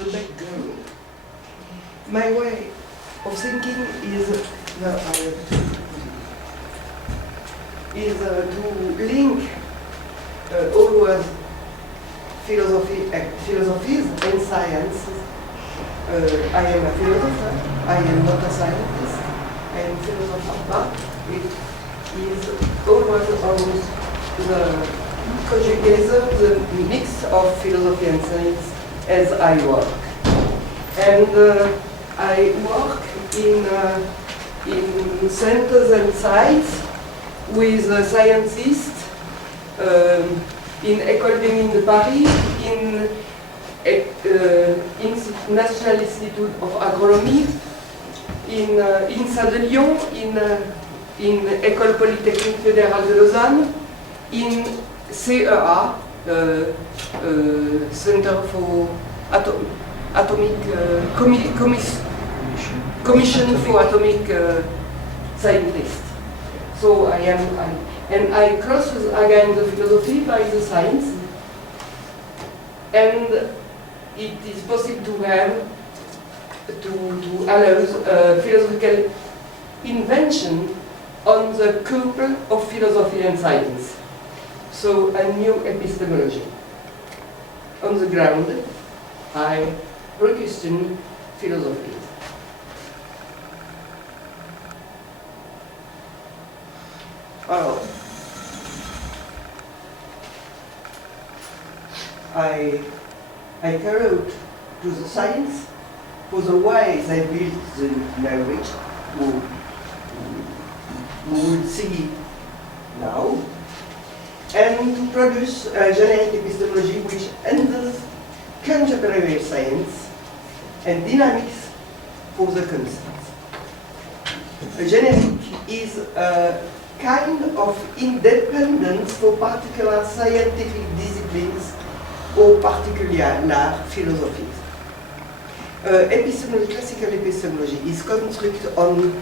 the background. My way of thinking is to link always philosophies and science. I am a philosopher, I am not a scientist, I am a philosopher, but it is always on the conjugation, the mix of philosophy and science as I work. And I work in centers and sites with scientists in École des Mines de Paris, in National Institute of Agronomy, in INSA de Lyon, in École Polytechnique Fédérale de Lausanne, in CEA, Center for Atomic Commission for Atomic Scientists. So and I cross again the philosophy by the science, and it is possible to have to allow philosophical invention on the couple of philosophy and science. So a new epistemology. On the ground, I re-question philosophy. Alors, I carry out to the science for the way they build the language, who will see now, and to produce a generic epistemology which enters contemporary science and dynamics for the concepts. A generic is a kind of independence for particular scientific disciplines or particular philosophies. Classical epistemology is constructed on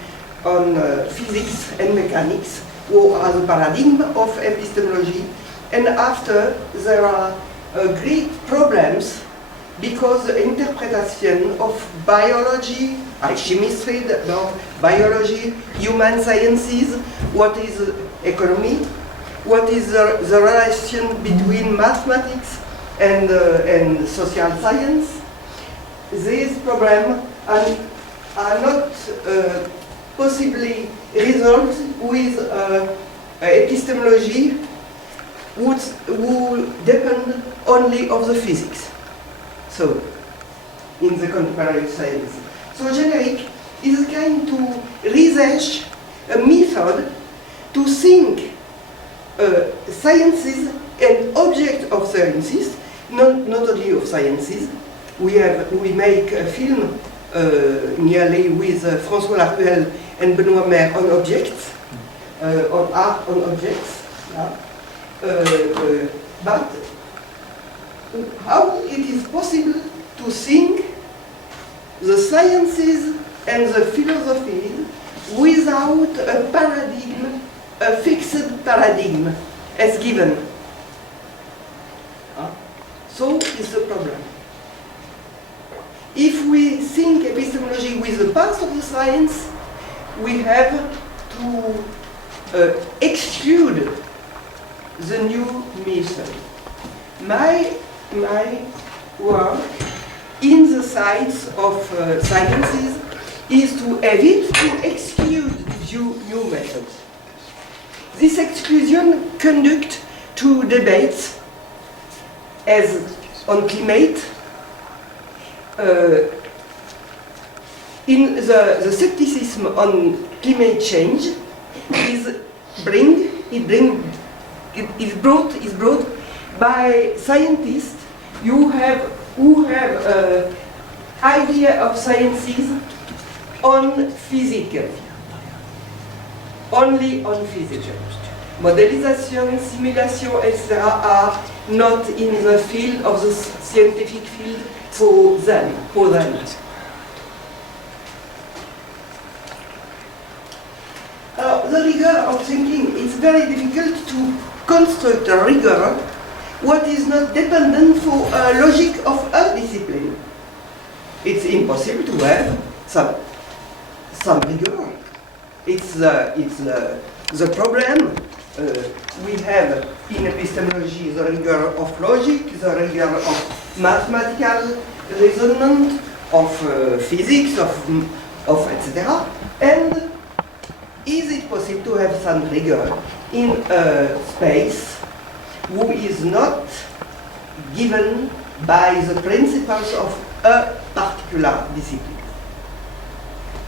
physics and mechanics, or as a paradigm of epistemology, and after there are great problems because the interpretation of biology, chemistry, biology, human sciences, what is economy, what is the relation between mathematics and social science. These problems are not possibly resolved with epistemology who depend only of the physics. So, in the contemporary science. So generic is a kind to research a method to think sciences and object of sciences, not only of sciences. We make a film nearly with François Laruelle and Benoît Maire on objects, on art on objects. Yeah. But how it is possible to think the sciences and the philosophies without a paradigm, a fixed paradigm as given? So is the problem. If we think epistemology with the past of the science, we have to exclude the new method. My work in the sides of sciences is to evit to exclude new methods. This exclusion conducts to debates as on climate. In the skepticism on climate change is brought by scientists who have idea of sciences on physical, only on physical. Modelization, simulation, etc. are not in the field of the scientific field for them. The rigor of thinking is very difficult to construct a rigor what is not dependent for a logic of a discipline. it's impossible to have some rigor. It's the problem we have in epistemology, the rigor of logic, the rigor of mathematical reasoning, of physics, of etc. And is it possible to have some rigor in a space who is not given by the principles of a particular discipline?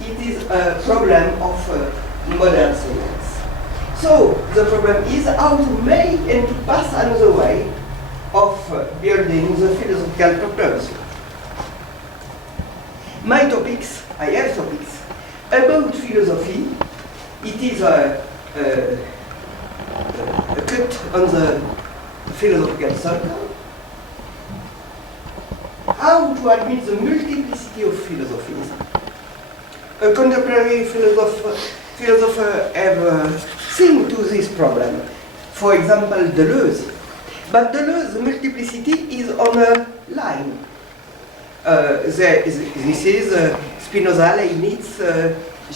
It is a problem of modern science. So the problem is how to make and to pass another way of building the philosophical purpose. My topics, I have topics about philosophy. It is a cut on the philosophical circle. How to admit the multiplicity of philosophies. A contemporary philosopher have seen to this problem. For example, Deleuze. But Deleuze's multiplicity is on a line. This is Spinoza, Leibniz,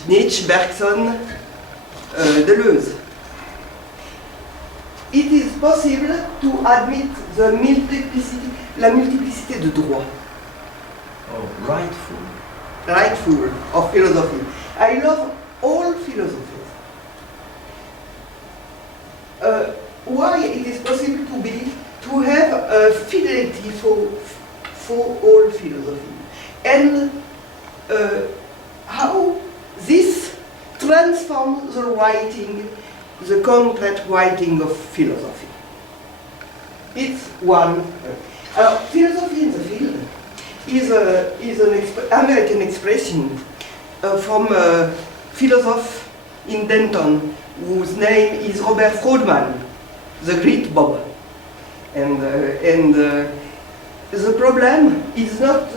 Nietzsche, Bergson, Deleuze. It is possible to admit the multiplicity, la multiplicité de droit. Oh, rightful. Rightful of philosophy. I love all philosophies. Why it is possible to have a fidelity for all philosophy, and how this transforms the writing, the concrete writing of philosophy. It's one. Philosophy in the field is an American expression from a philosopher in Denton whose name is Robert Frodman, the great Bob. And the problem is not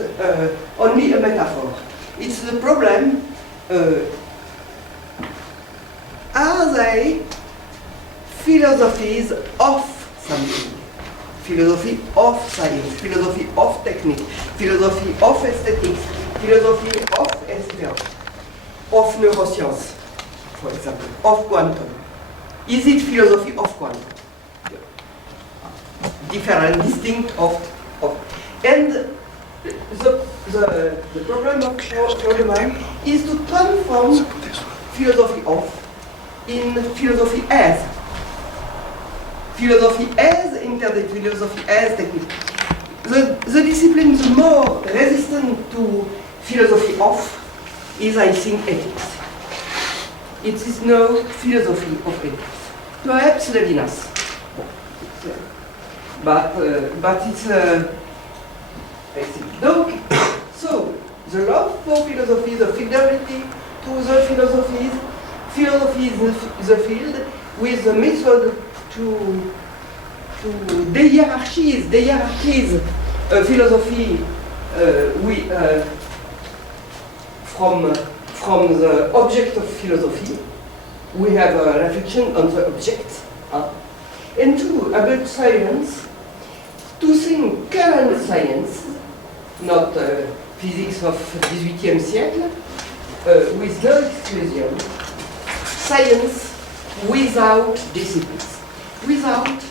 only a metaphor. It's the problem, are they philosophies of something? Philosophy of science, philosophy of technique, philosophy of aesthetics, philosophy of etc. Of neuroscience, for example, of quantum. Is it philosophy of quantum? Different, distinct of. And the problem of Frodman is to transform philosophy of in philosophy as. Philosophy as interdit, philosophy as technique. The discipline the more resistant to philosophy of is, I think, ethics. It is no philosophy of ethics. Perhaps Levinas. But it's I think. Donc, so the love for philosophy, the fidelity to the philosophy is the field with the method to de-hierarchize philosophy from the object of philosophy. We have a reflection on the object. And two, about science, to think current science, not physics of 18e siècle, with no exclusion, science without disciplines. Without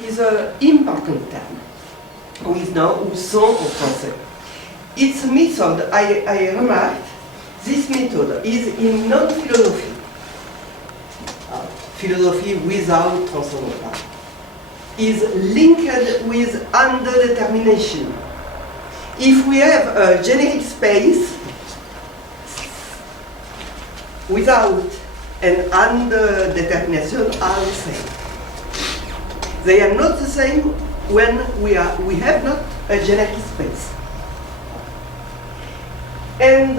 is an important term. With now, ou sans en français. Its method, I remarked, this method is in non-philosophy. Philosophy without transcendental is linked with underdetermination. If we have a generic space without and underdetermination are the same. They are not the same when we have not a generic space. And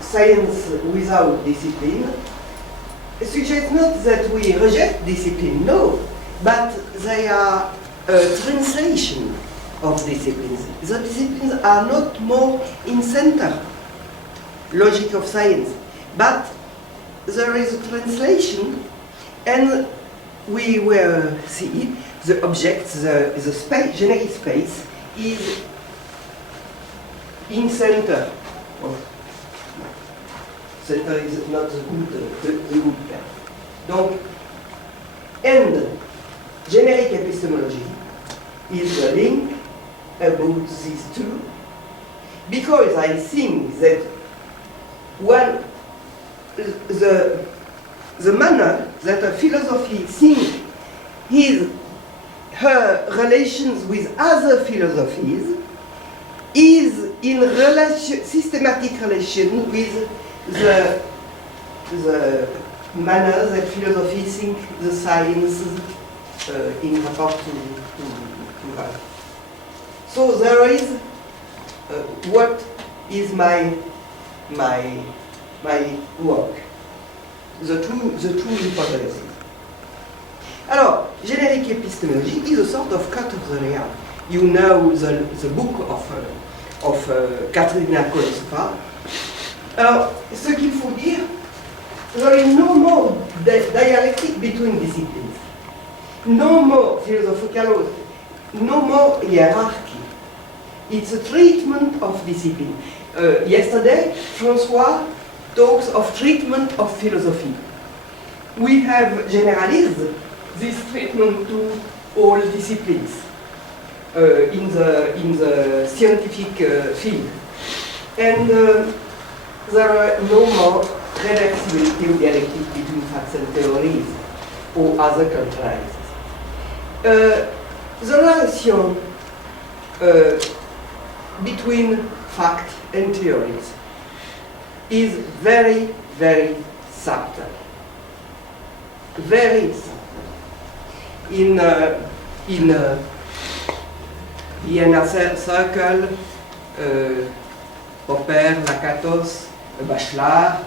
science without discipline suggests not that we reject discipline, no, but they are a translation of disciplines. The disciplines are not more in center logic of science, but there is a translation, and we will see the object, the space, generic space, is in center. Center is not the good term. Donc, and generic epistemology is a link about these two, because I think that the manner that a philosophy thinks her relations with other philosophies is in systematic relation with the manner that philosophy thinks the sciences in rapport to her. So there is what is my work, the two hypotheses. Alors, generic epistemology is a sort of cut of the real. You know the book of Katerina Kolosova. Alors, ce qu'il faut dire, there is no more dialectic between disciplines, no more philosophical, no more hierarchy. It's a treatment of discipline. Yesterday, François talks of treatment of philosophy. We have generalized this treatment to all disciplines in the scientific field. And there are no more reducibility or dialectic between facts and theories or other characteristics. The relation between fact and theories is very, very subtle. Very subtle. In Vienna Circle, Popper, Lakatos, Bachelard,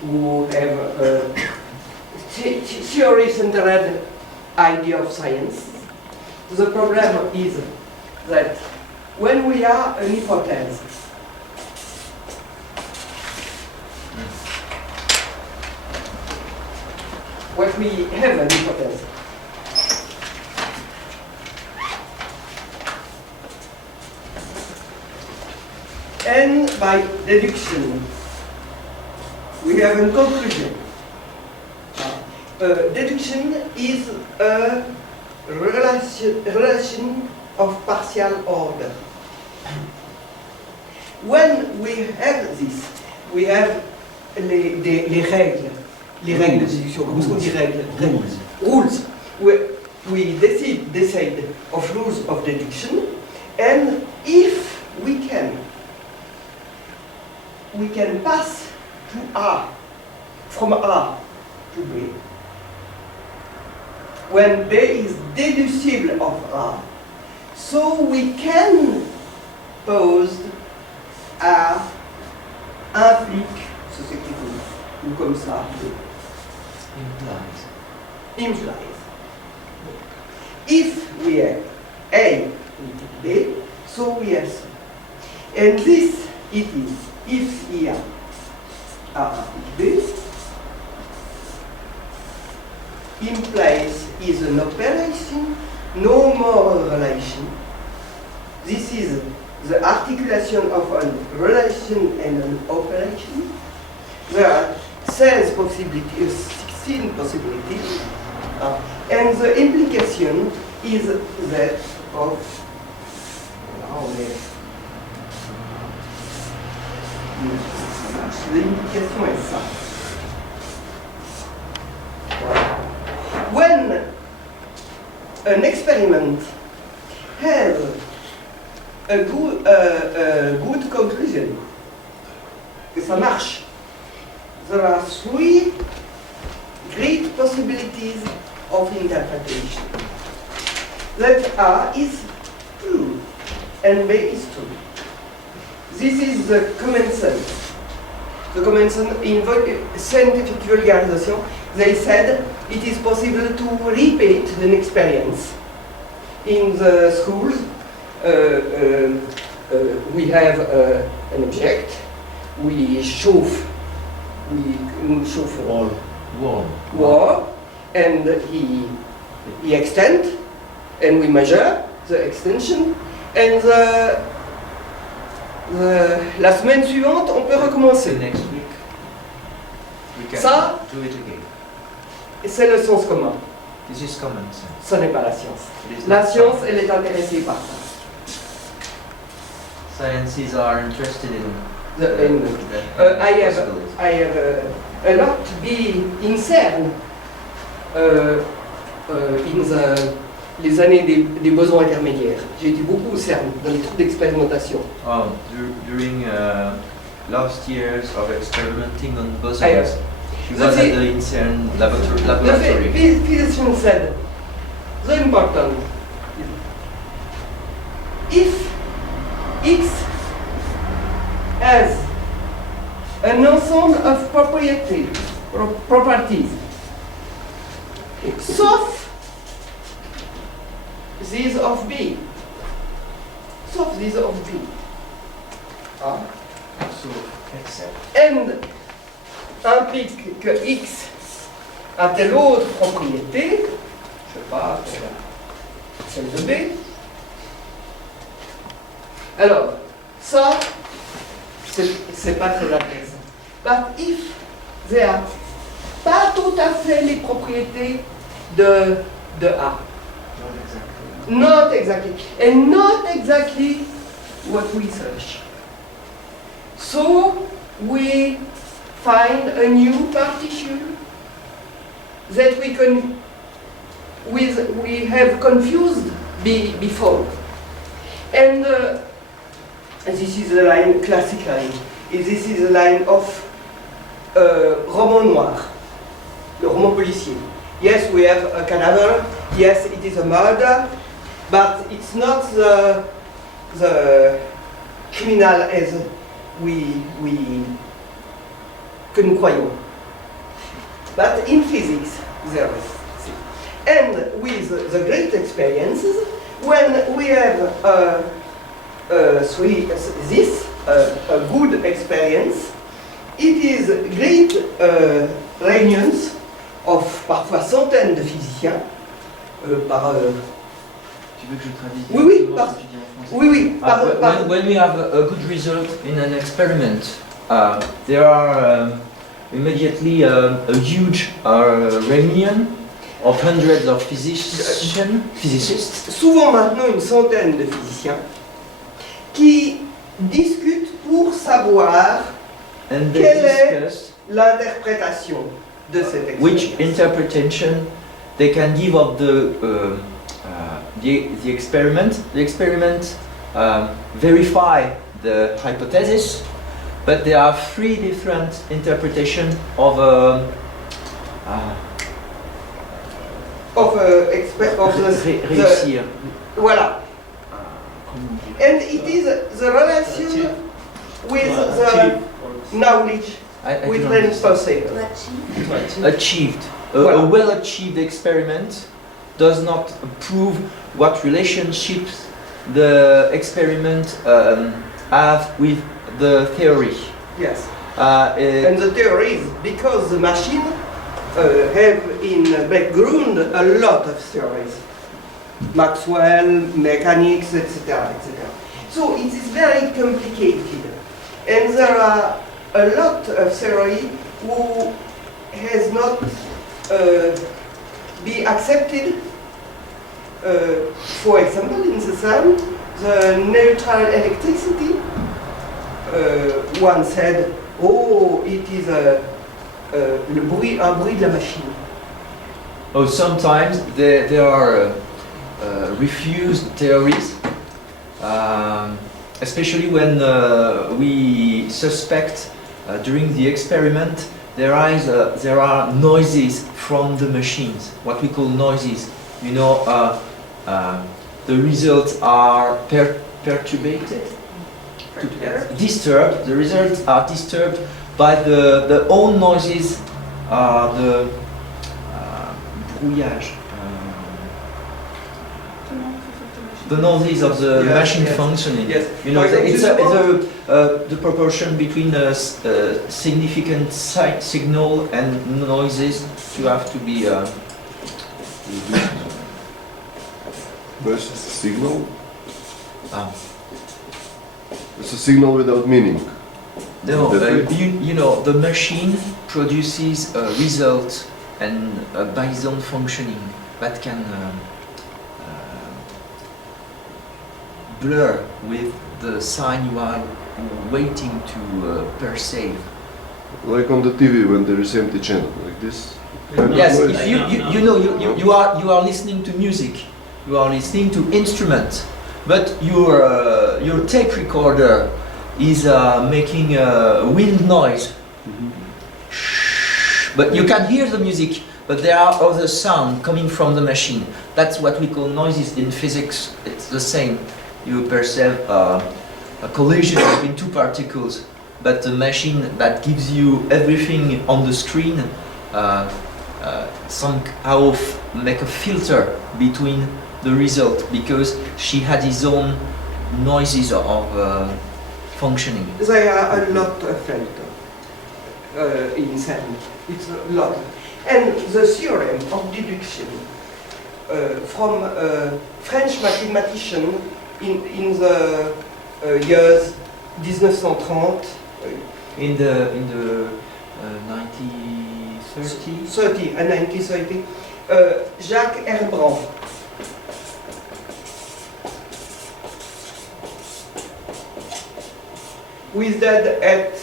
who have theory-centered idea of science. The problem is that when we are an hypothesis, what we have an hypothesis, and by deduction, we have a conclusion. Deduction is a relation of partial order. When we have this, we have les règles. Les règles de déduction. Comment est-ce qu'on dit règles? Rules. We decide of rules of deduction, and if we can pass to R, from R to B, when B is deducible of R, so we can pose R implique ce qui est ou comme ça. Implies. If we have A into B, so we have C. And this it is if here R B implies is an operation, no more a relation. This is the articulation of a relation and an operation. There are 16 possibilities, and the implication is that of l'implication est ça. When an experiment has a good conclusion, que ça marche, there are 3 great possibilities of interpretation. That A is true and B is true. This is the common sense. The common sense in scientific vulgarization, they said it is possible to repeat an experience. In the schools, we have an object, we chauffe wall, and he extend, and we measure the extension, and la semaine suivante, on peut recommencer. Next week, we can Ça, do it again. c'est le sens commun. This is common sense. Ce n'est pas la science. It is La not science, science. elle est intéressée par ça. Sciences are interested in I have a lot to be in CERN les années des besoins intermédiaires. J'ai été beaucoup au CERN, dans les trucs d'expérimentation. Oh, during last years of experimenting on I bosons, have. she The was thi- at the INSERN laboratory. The physician said, the important is, if X has an ensemble of properties, sauf these of B, sauf these of B, So, except. and implique que X a telle autre propriété, je sais pas, celle de B. Alors, ça, c'est pas très intéressant. But if they are pas tout à fait les propriétés de A. Not exactly. And not exactly what we search. So, we find a new partition that we have confused before. And this is a line, classic line. This is a line of roman noir, le roman policier. Yes, we have a cadaver. Yes, it is a murder, but it's not the criminal as we que nous croyons. But in physics, there is. And with the great experiences, when we have a good experience, it is great reunions of parfois centaines de physiciens par. Tu veux que je traduise Oui, oui, directement ce que tu dis en français? Oui, oui, par. When we have a good result in an experiment, there are immediately a huge reunion of hundreds of physicists. Souvent maintenant une centaine de physiciens qui discutent pour savoir And quelle they est discuss l'interprétation de cette expérience. which interpretation they can give of the experiment. The experiment verify the hypothesis, but there are three different interpretations of réussir. Voilà. And it is the relation with the knowledge with reinforcing. Achieved. Voilà. A well-achieved experiment does not prove what relationships the experiment have with the theory. Yes. And the theory is because the machine have in background a lot of theories. Maxwell, mechanics, etc., etc. So it is very complicated. And there are a lot of theory who has not be accepted. For example, in the sun, the neutral electricity, one said, oh, it is un bruit de la machine. Oh, sometimes there are refused theories, especially when we suspect during the experiment there are noises from the machines, what we call noises. You know, the results are perturbed. Disturbed. The results are disturbed by the own noises, the brouillage, the noises of the machine functioning. Yes. You know, it's the proportion between a significant signal and noises you have to be Versus signal. Ah. It's a signal without meaning. No, That you know, the machine produces a result and by its own functioning that can blur with the sign you are waiting to perceive. Like on the TV when there is empty channel, like this. Yes, if you know you are listening to music, you are listening to instrument, but your tape recorder is making a wind noise. But you can hear the music, but there are other sounds coming from the machine. That's what we call noises in physics. It's the same. You perceive a collision between two particles, but the machine that gives you everything on the screen somehow make a filter between the result, because she had his own noises of functioning. There are a lot of filters in sound. It's a lot. And the theorem of deduction from a French mathematician in the years 1930. In the 1930, Jacques Herbrand. Who is dead at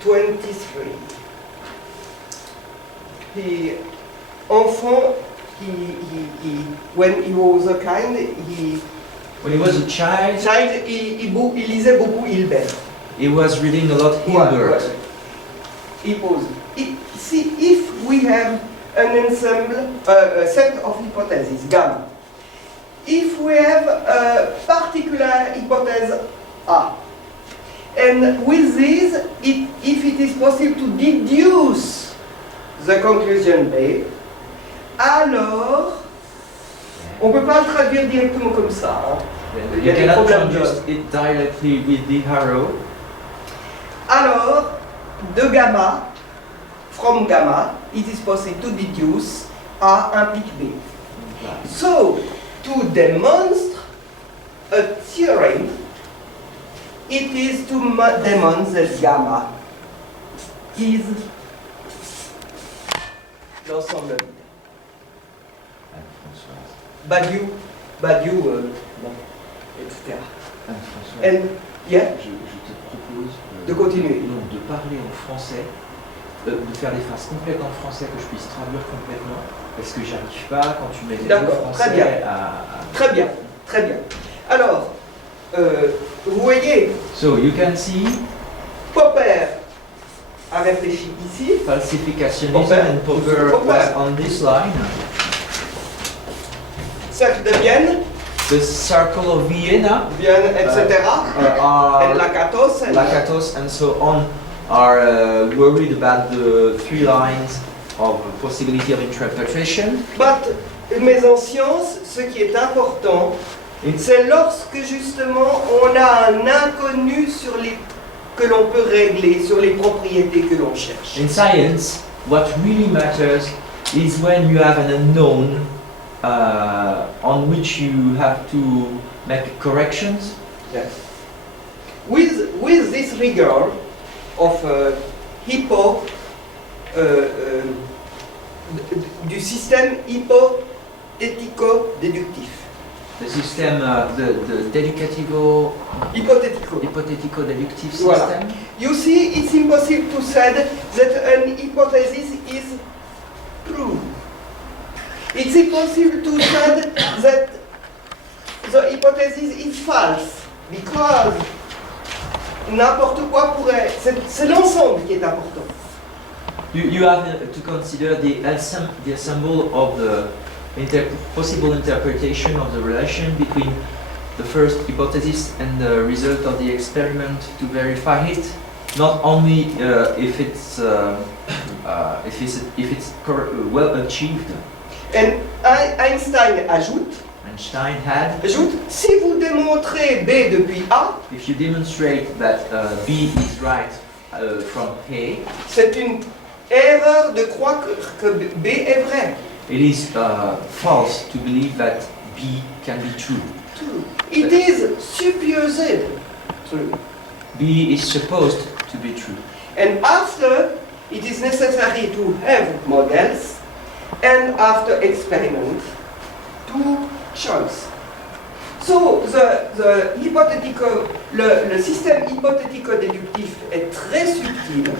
23. When he was a kind, when he was a child, il lisait beaucoup Hilbert. He was reading a lot Hilbert. See, if we have an ensemble, a set of hypotheses, gamma, if we have a particular hypothesis A, and with this, if it is possible to deduce the conclusion B, alors, on ne peut pas le traduire directement comme ça. Hein. You cannot traduce it directly with the arrow. Alors, de gamma, from gamma, it is possible to deduce A implique B. So, to demonstrate a theorem, it is to demonstrate that gamma is l'ensemble vide. Badiou, bon, etc. Anne Françoise, And, yeah, je te propose de continuer. non, de parler en français, de faire des phrases complètes en français que je puisse traduire complètement, parce que j'arrive pas quand tu mets les mots D'accord, français très bien. Très bien, très bien. Alors, vous voyez, So you can see Popper a réfléchi ici. falsificationism Popper. and Popper Popper. was on this line. Cercle de Vienne, The Circle of Vienna, Vienne, etc. are and Lakatos. And Lakatos and so on are worried about the three lines of possibility of interpretation. Mais en science, ce qui est important, c'est lorsque justement on a un inconnu que l'on peut régler, sur les propriétés que l'on cherche. In science, what really matters is when you have an unknown on which you have to make corrections. Yes. With this rigor of du système hypothético-déductif. The system, the dedicativo, hypothetico-deductive system. Voilà. You see, it's impossible to say that an hypothesis is true. It's impossible to say that the hypothesis is false, because n'importe quoi pourrait... C'est l'ensemble qui est important. You have to consider the ensemble of the possible interpretation of the relation between the first hypothesis and the result of the experiment to verify it. Not only if it's well achieved. And Einstein ajoute, si vous démontrez B depuis A, if you demonstrate that B is right from A, c'est une erreur de croire que B est vrai. It is false to believe that B can be true. True. It is supposed true. B is supposed to be true. And after, it is necessary to have models, and after experiment, to choice. So, le système hypothético-déductif est très subtil,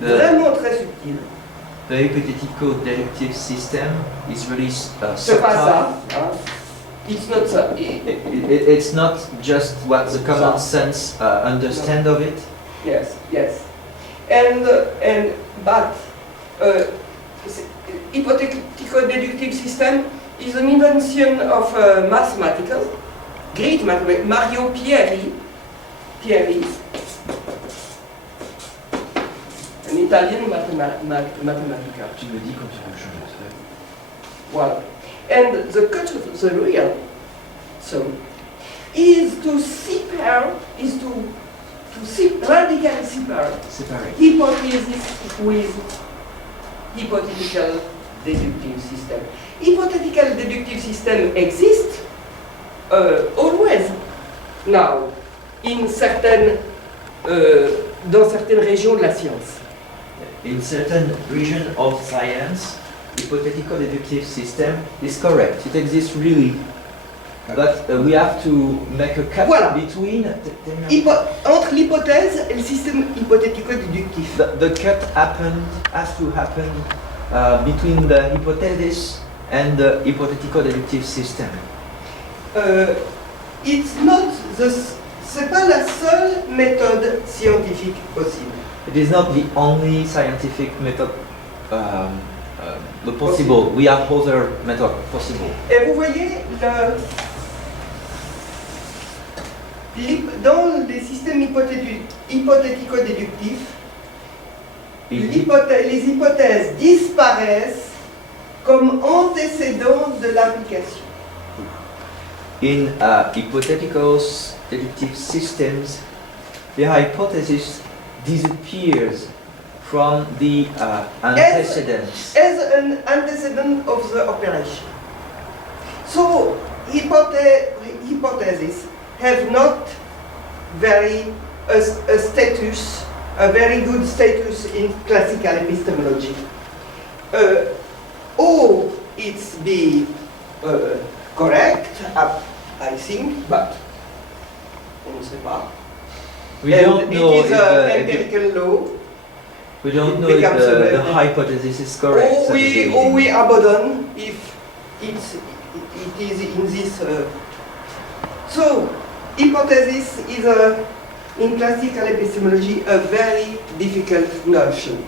vraiment très subtil. The hypothetical-deductive system is really C'est pas ça. subtle. Hein. It's not ça. It's not just what the common sense understand of it. Yes, yes. But hypothetico-deductive system is an invention of great mathematics, Mario Pieri, an Italian mathematical. Tu me dis quand tu veux changer. Voilà. And the cut of the real so is to separate, radically separate hypothesis with hypothetical deductive system. Hypothetical deductive system exists always now in dans certaines régions de la science. In certain region of science, hypothetical deductive system is correct. It exists really. But we have to make a cut Voilà. between Entre l'hypothèse et le système hypothético-déductif. the cut has to happen between the hypothesis and the hypothetical deductive system. C'est pas la seule méthode scientifique possible. It is not the only scientific method possible. We have other methods possible. Et vous voyez, dans les systèmes hypothético-déductifs, les hypothèses disparaissent comme antécédents de l'application. In hypothetical deductive systems, the hypothesis disappears from the antecedents. As an antecedent of the operation. So, hypotheses have not a very good status in classical epistemology. Or it's be correct, I think, but on ne sait pas. We don't know it is if an empirical law. we don't know if the hypothesis is correct. Or we abandon if it is in this. So, hypothesis is in classical epistemology a very difficult notion.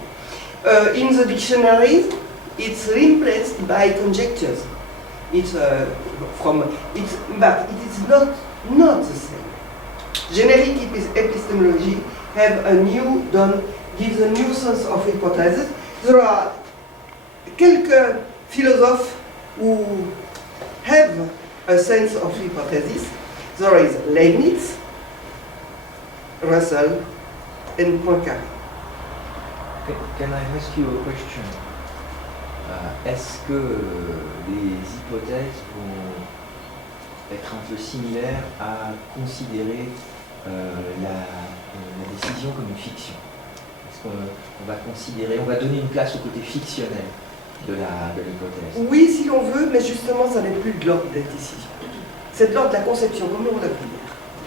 In the dictionary, it's replaced by conjectures. But it is not the same. Generic epistemology gives a new sense of hypothesis. There are quelques philosophes who have a sense of hypothesis. There is Leibniz, Russell, and Poincaré. Can I ask you a question? Est-ce que les hypothèses vont être un peu similaires à considérer la décision comme une fiction? Est-ce qu'on va donner une place au côté fictionnel de l'hypothèse? Oui, si l'on veut, mais justement, ça n'est plus de l'ordre de la décision. C'est de l'ordre de la conception, comme on l'a vu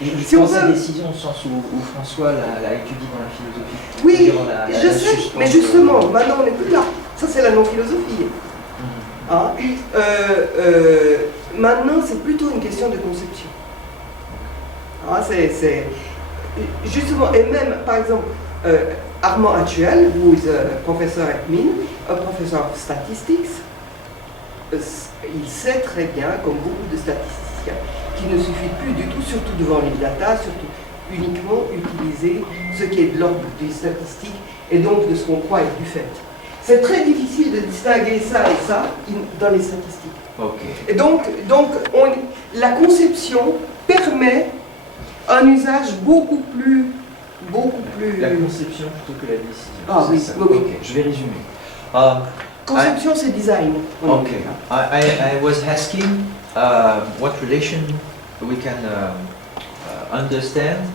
hier. Et si on la décision au sens où François l'a étudié dans la philosophie. Oui, je sais, mais justement, maintenant on n'est plus là. Ça, c'est la non-philosophie. Hein? Maintenant, c'est plutôt une question de conception. Hein, c'est justement, et même, par exemple, Armand Actuel, who is a professor at MIN, a professor of statistics, il sait très bien, comme beaucoup de statisticiens, qu'il ne suffit plus du tout, surtout devant les data, surtout uniquement utiliser ce qui est de l'ordre des statistiques et donc de ce qu'on croit être du fait. C'est très difficile de distinguer ça et ça dans les statistiques. Okay. Et donc la conception permet un usage beaucoup plus... La conception plutôt que la décision. Ah oui, ça. oui. Okay, je vais résumer. Conception, c'est design. Okay, I was asking what relation we can understand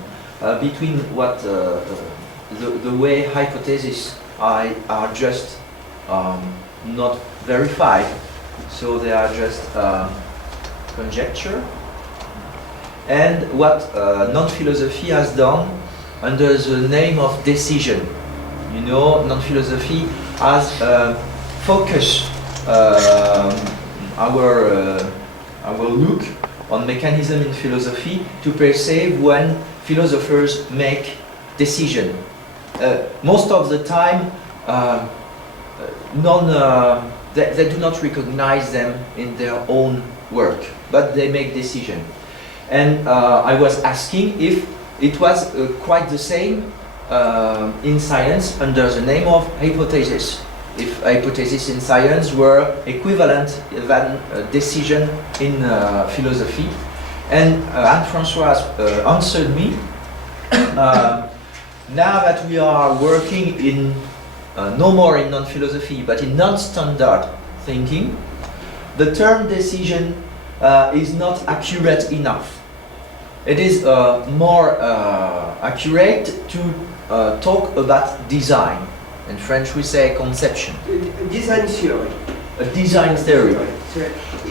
between what the way hypotheses are just not verified, so they are just conjecture, and what non-philosophy has done under the name of decision. You know, non-philosophy has focused our look on mechanism in philosophy to perceive when philosophers make decision. Most of the time, they do not recognize them in their own work, but they make decision. And I was asking if it was quite the same in science under the name of hypothesis. If hypotheses in science were equivalent than decision in philosophy. And Anne Françoise answered me, now that we are working in, no more in non-philosophy, but in non-standard thinking, the term decision is not accurate enough. It is more accurate to talk about design. In French we say conception. Design theory. A design theory.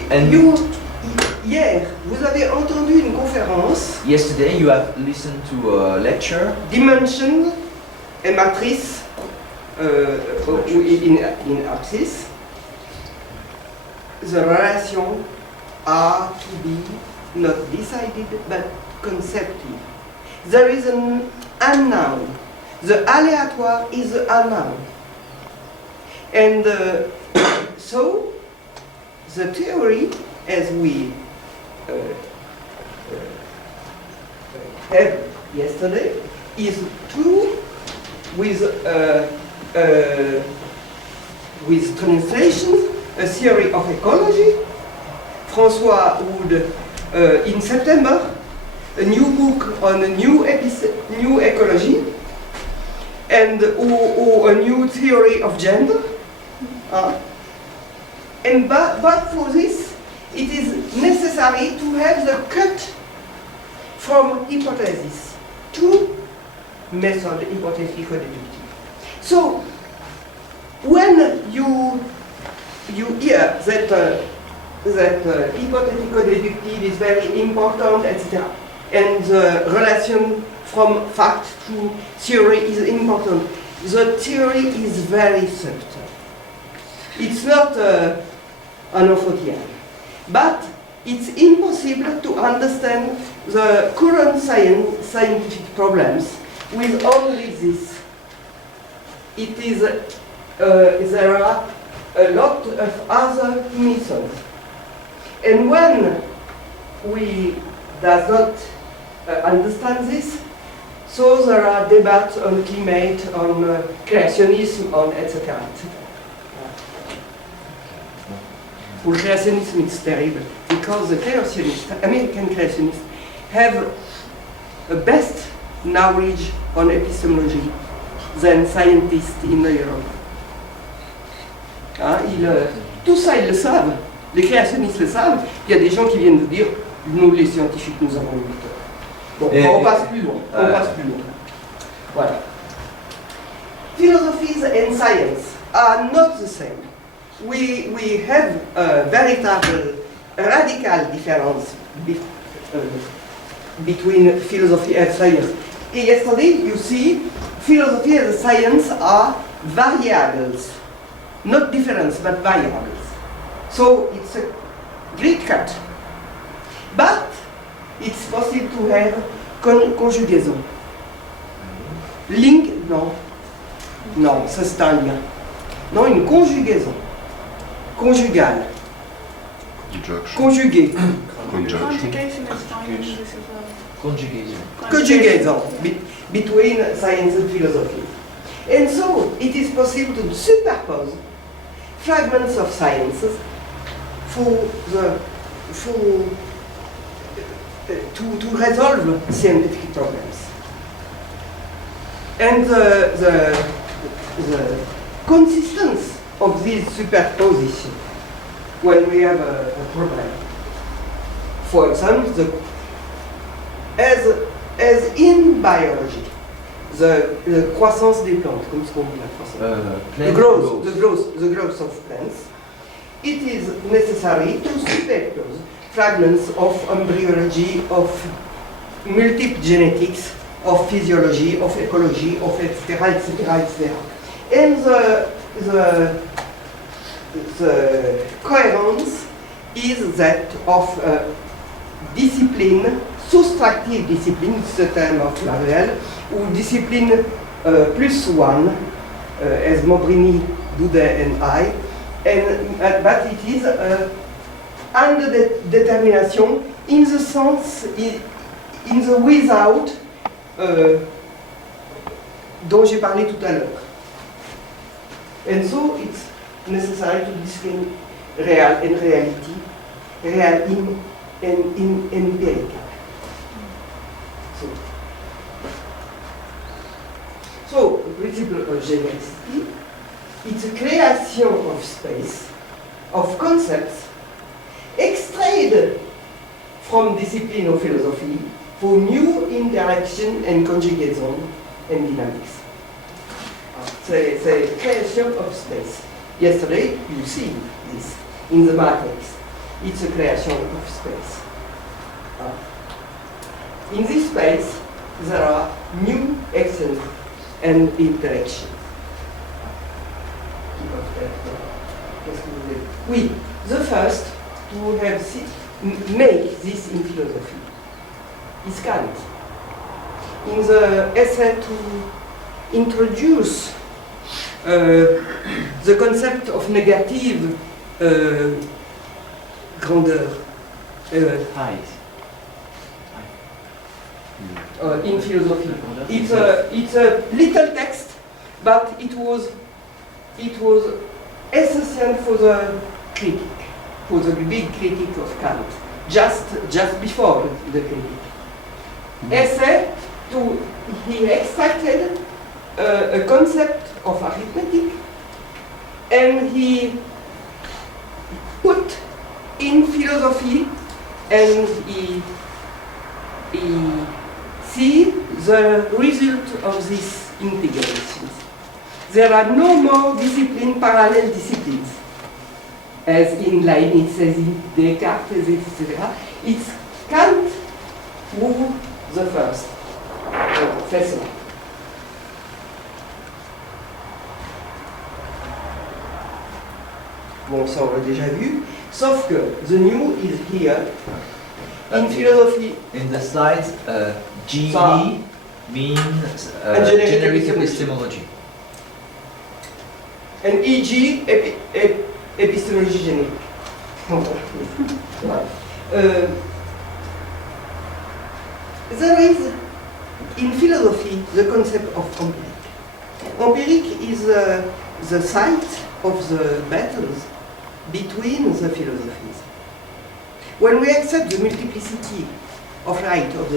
And hier, vous avez entendu une conférence. Yesterday you have listened to a lecture. Dimension et matrice in axis. The relation are to be not decided but conceptive. There is an unknown. The aléatoire is the unknown. And so the theory, as we had yesterday, is true with translation, a theory of ecology. François would, in September, a new book on a new ecology, and or a new theory of gender. And but for this, it is necessary to have the cut from hypothesis to method hypothetical deductive. So when you hear that hypothetical deductive is very important, etc., and the relation from fact to theory is important, the theory is very subtle. It's not an Ohridian, but it's impossible to understand the current scientific problems with only this. It is there are a lot of other methods, and when we does not understand this, so there are debates on climate, on creationism, on etc. etc. For creationism it's terrible, because the creationists, American creationists, have a best knowledge on epistemology than scientists in Europe. Tout ça ils le savent, les créationnistes le savent, il y a des gens qui viennent vous dire, nous les scientifiques nous avons eu tort. Bon, on passe plus loin, Voilà. Philosophies and science are not the same. We have a veritable radical difference between philosophy and science. Yesterday, you see, philosophy and science are variables, not difference, but variables. So it's a great cut. But it's possible to have conjugaison. Link, non. Non, ça c'est un lien. Non, une conjugaison. Conjugale. Conjugué. Conjugation is fine in English as well. Conjugation. Between science and philosophy. And so it is possible to superpose fragments of sciences to resolve scientific problems. And the consistence of this superposition when we have a problem. For example, as in biology, the croissance des plantes, comme ce qu'on dit en français, the growth of plants, it is necessary to superpose fragments of embryology, of multiple genetics, of physiology, of ecology, of etc., etc., etc. And the coherence is that of discipline, soustractive discipline, it's the term of Laruelle, ou discipline plus one, as Mobrini, Doudet, and I, but it is under the determination in the sense, in the without dont j'ai parlé tout à l'heure. And so it's necessary to distinguish real and reality, real and empirical. So, the principle of genericity, it's a creation of space, of concepts, extracted from discipline of philosophy for new interaction and conjugation and dynamics. C'est creation of space. Yesterday, you see this in the matrix. It's a creation of space. In this space, there are new actions and interaction. Oui, the first to have make this in philosophy is Kant. In the essay to introduce the concept of negative grandeur in philosophy. It's a little text, but it was essential for the critic, for the big critic of Kant, just before the critic. Essay he extracted a concept of arithmetic, and he put in philosophy, and he see the result of these integrations. There are no more parallel disciplines, as in Leibniz, as in Descartes, etc. It's Kant who the first professor. Bon, ça on l'a déjà vu, sauf que the new is here. In philosophy, in the slides, GE means generic epistemology. And EG, epistemologie générique. There is, in philosophy, the concept of empiric. Empiric is the site of the battles between the philosophies. When we accept the multiplicity of right of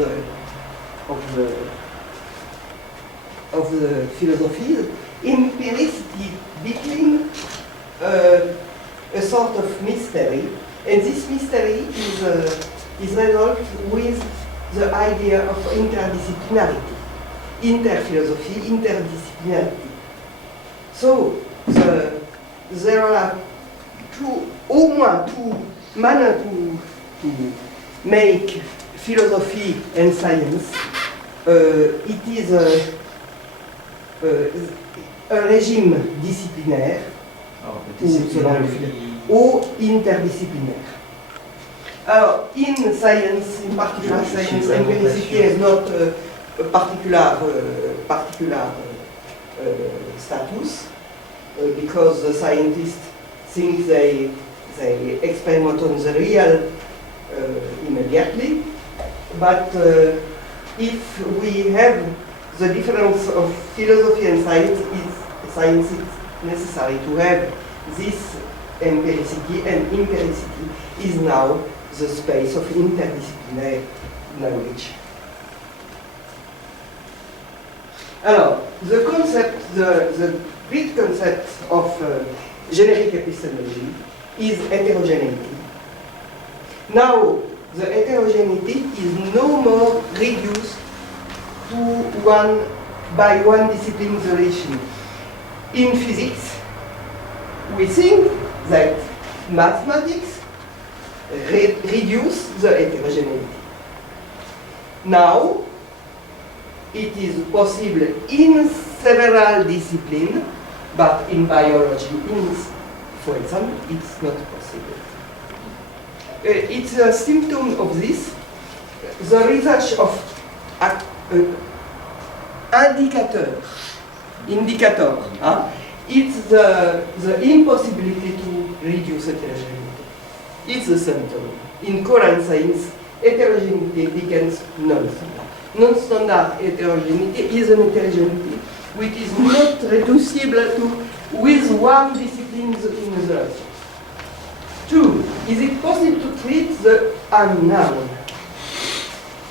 the philosophies, empiricity became a sort of mystery, and this mystery is resolved with the idea of interdisciplinarity, interphilosophy, interdisciplinarity. So there are au moins two manners to make philosophy and science. It is un régime disciplinaire ou interdisciplinaire. Alors, in science, in particular science, empiricity is not a particular status, because the scientists think they experiment on the real immediately, but if we have the difference of philosophy and science is necessary to have this empiricity, and empiricity is now the space of interdisciplinary knowledge. Alors, the concept, the great concept of generic epistemology is heterogeneity. Now, the heterogeneity is no more reduced to one discipline isolation. In physics, we think that mathematics reduce the heterogeneity. Now, it is possible in several disciplines, but in biology, for example, it's not possible. It's a symptom of this. The research of indicator. It's the impossibility to reduce heterogeneity. It's a symptom. In current science, heterogeneity becomes non-standard. Non-standard heterogeneity is an heterogeneity which is not reducible to with one discipline in the other. 2. Is it possible to treat the unknown?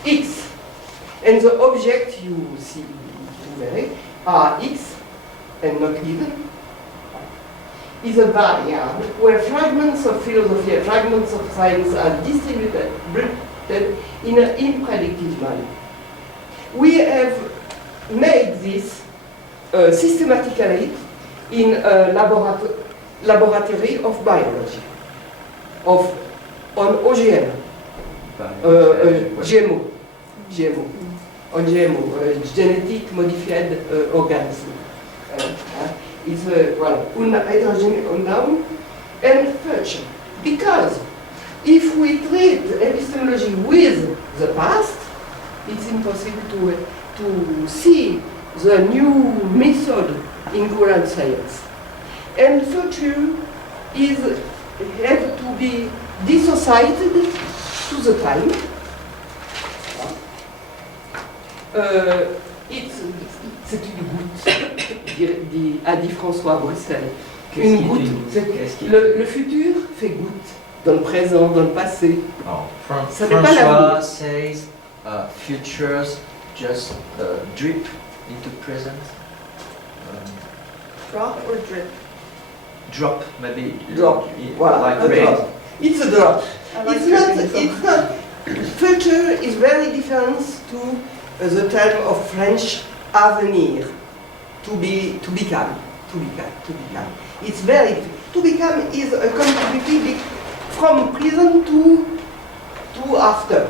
X. And the object you see are X and not given is a variable where fragments of philosophy and fragments of science are distributed in an impredictive manner. We have made this systematically in a laboratory of biology, on OGM, on GMO, genetic modified organism. It's unknown and future. Because if we treat epistemology with the past, it's impossible to see the new method in current science. And future have to be dissociated to the time. C'est une goutte, a dit François Bruxelles. Une goutte. Le futur fait goutte dans le présent, dans le passé. Oh, Ça n'est pas la François says futures just drip into present. Drop or drip? Drop, maybe. Drop. Voilà, like a rain. drop. It's a drop. I like It's not. Future is very different to the term of French avenir, to become. It's very different. To become is a continuity from present to after,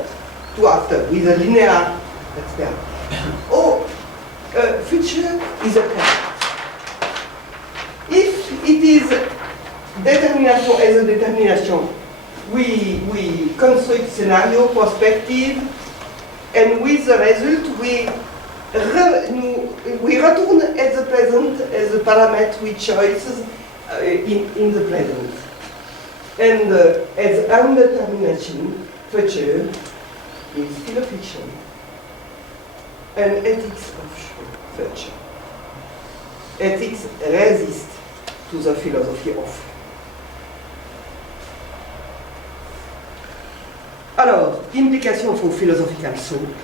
with a linear, etc. Future is a present. If it is determination as a determination, we construct scenario, perspective, and with the result we return at the present as a parameter with choices in the present. And as undetermination, future is still a fiction. And ethics of future. Ethics resist to the philosophy of. Alors, implication for philosophical thought,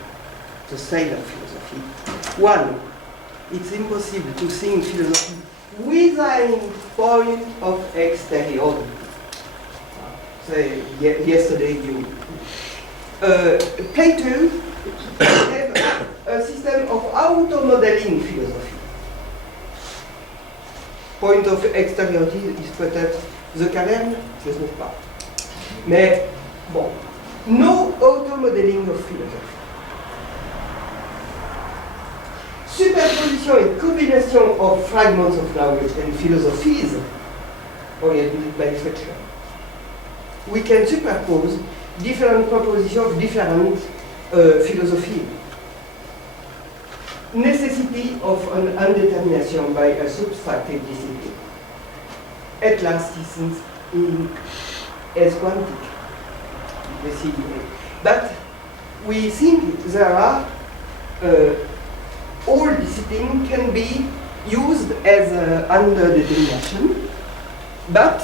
the style of philosophy. 1. It's impossible to think philosophy without point of exteriority. Say, yesterday you. Plato have a system of auto-modeling philosophy. Point of exteriority is peut-être the caverne, je ne sais pas. Mais bon, no auto-modeling of philosophy. Superposition and combination of fragments of knowledge and philosophies oriented by future. We can superpose different propositions of different philosophy. Necessity of an undetermination by a subtractive discipline. At last, since as quantic. But we think there are all disciplines can be used as underdetermination, but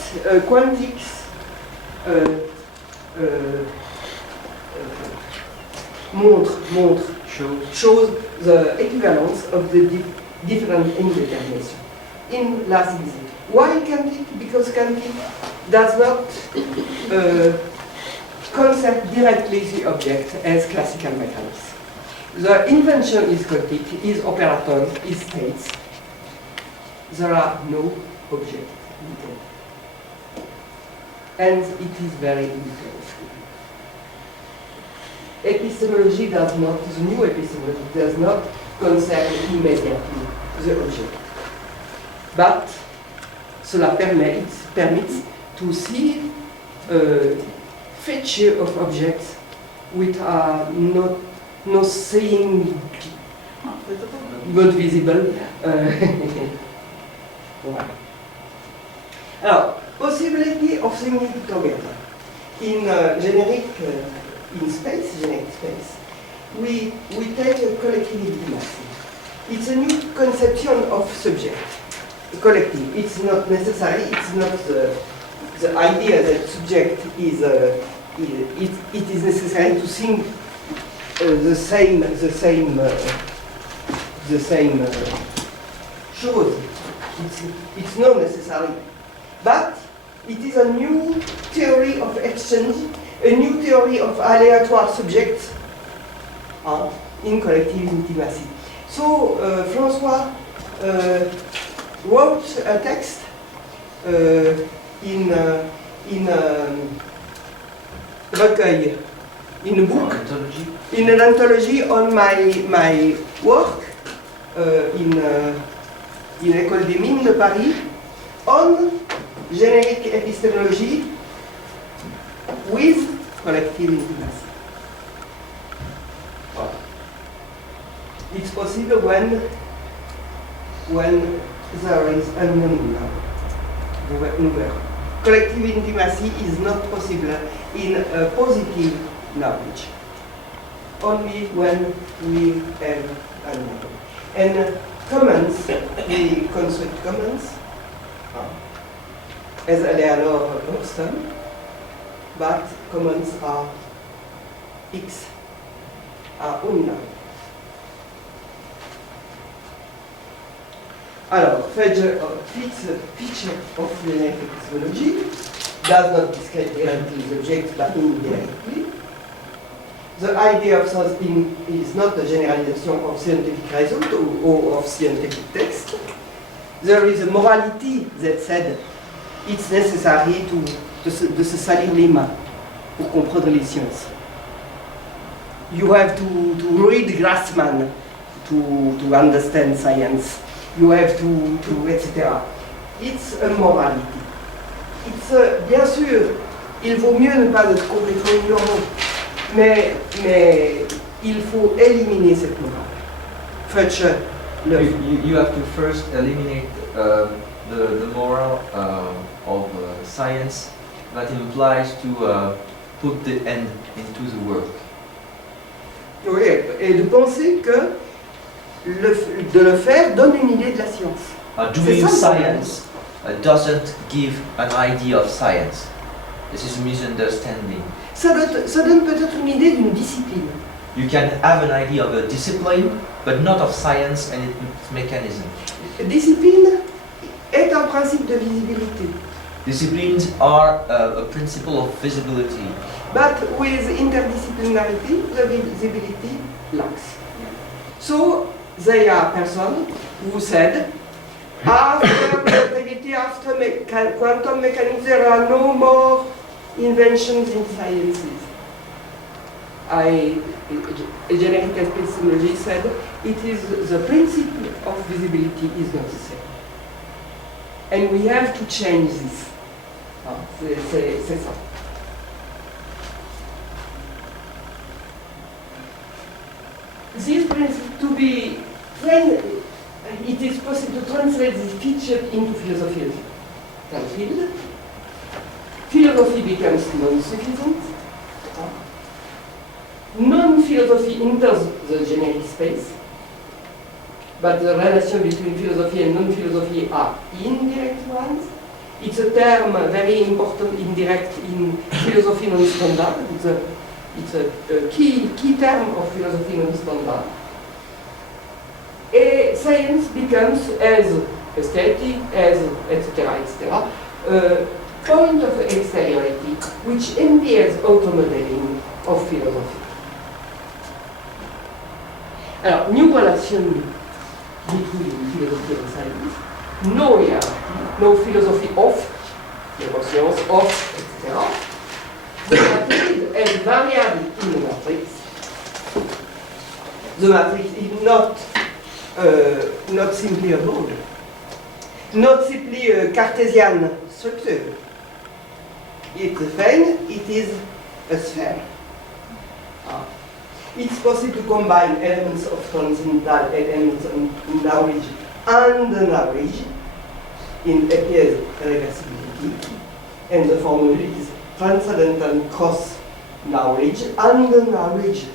quantics shows the equivalence of the different indetermination. in Lassisi. Why can't it? Because can't it does not concept directly the object as classical mechanics. The invention is Gothic, is operator, is states. There are no objects. And it is very intense. Epistemology does not, the new epistemology does not concern immediately the object. But cela permits to see a feature of objects which are not seeing, not visible. Voilà. Alors, possibility of thinking together. In generic space, we take a collective intimacy. It's a new conception of subject, collective. It's not necessary, it's not the idea that subject is, it is necessary to think the same shows. It's not necessary. But it is a new theory of exchange, a new theory of aleatoire subjects in collective intimacy. So François wrote a text in recueil, in a book, in an anthology on my work in École des Mines de Paris on generic epistemology with collective intimacy. It's possible when there is unknown knowledge. Collective intimacy is not possible in a positive knowledge, only when we have unknown. And commons, we construct commons as Eleanor Huxton, but commons are X, are unknown. Alors, feature of generic epistemology does not describe directly the object, but indirectly. The idea of something is not a generalization of scientific result or of scientific text. There is a morality that said it's necessary de se salir les mains pour comprendre les sciences. You have to read Grassman to understand science. You have to etc. It's a morality. It's bien sûr, il vaut mieux ne pas être complètement ignorant, mais il faut éliminer cette morale. Future love. You have to first eliminate the moral of science that implies to put the end into the work. Oui, et de penser que de le faire donne une idée de la science. Doing science doesn't give an idea of science. This is a misunderstanding. Ça donne peut-être une idée d'une discipline. You can have an idea of a discipline, but not of science and its mechanism. Discipline est un principe de visibilité. Disciplines are a principle of visibility. But with interdisciplinarity, the visibility lacks. So, there are persons who said, after relativity, after quantum mechanics, there are no more inventions in sciences. A generic epistemology said, it is the principle of visibility is not the same. And we have to change this. C'est ça. This principle to be it is possible to translate this feature into philosophy as field. Philosophy becomes non-sufficient. Non-philosophy enters the generic space, but the relation between philosophy and non-philosophy are indirect ones. It's a term very important, indirect, in philosophy non-standard. It's a key term of philosophy non-standard. A science becomes, as aesthetic, as etc., etc. Point of exteriority which impedes auto-modeling of philosophy. Alors, new relation between philosophy and science, no hierarchy, no philosophy of, neuroscience of, etc. The matrix is variable in the matrix. The matrix is not simply a mode, not simply a Cartesian structure. It's a thing, it is a sphere. It's possible to combine elements of transcendental elements of knowledge and knowledge in appears reversibility, and the formula is transcendental cross knowledge and knowledge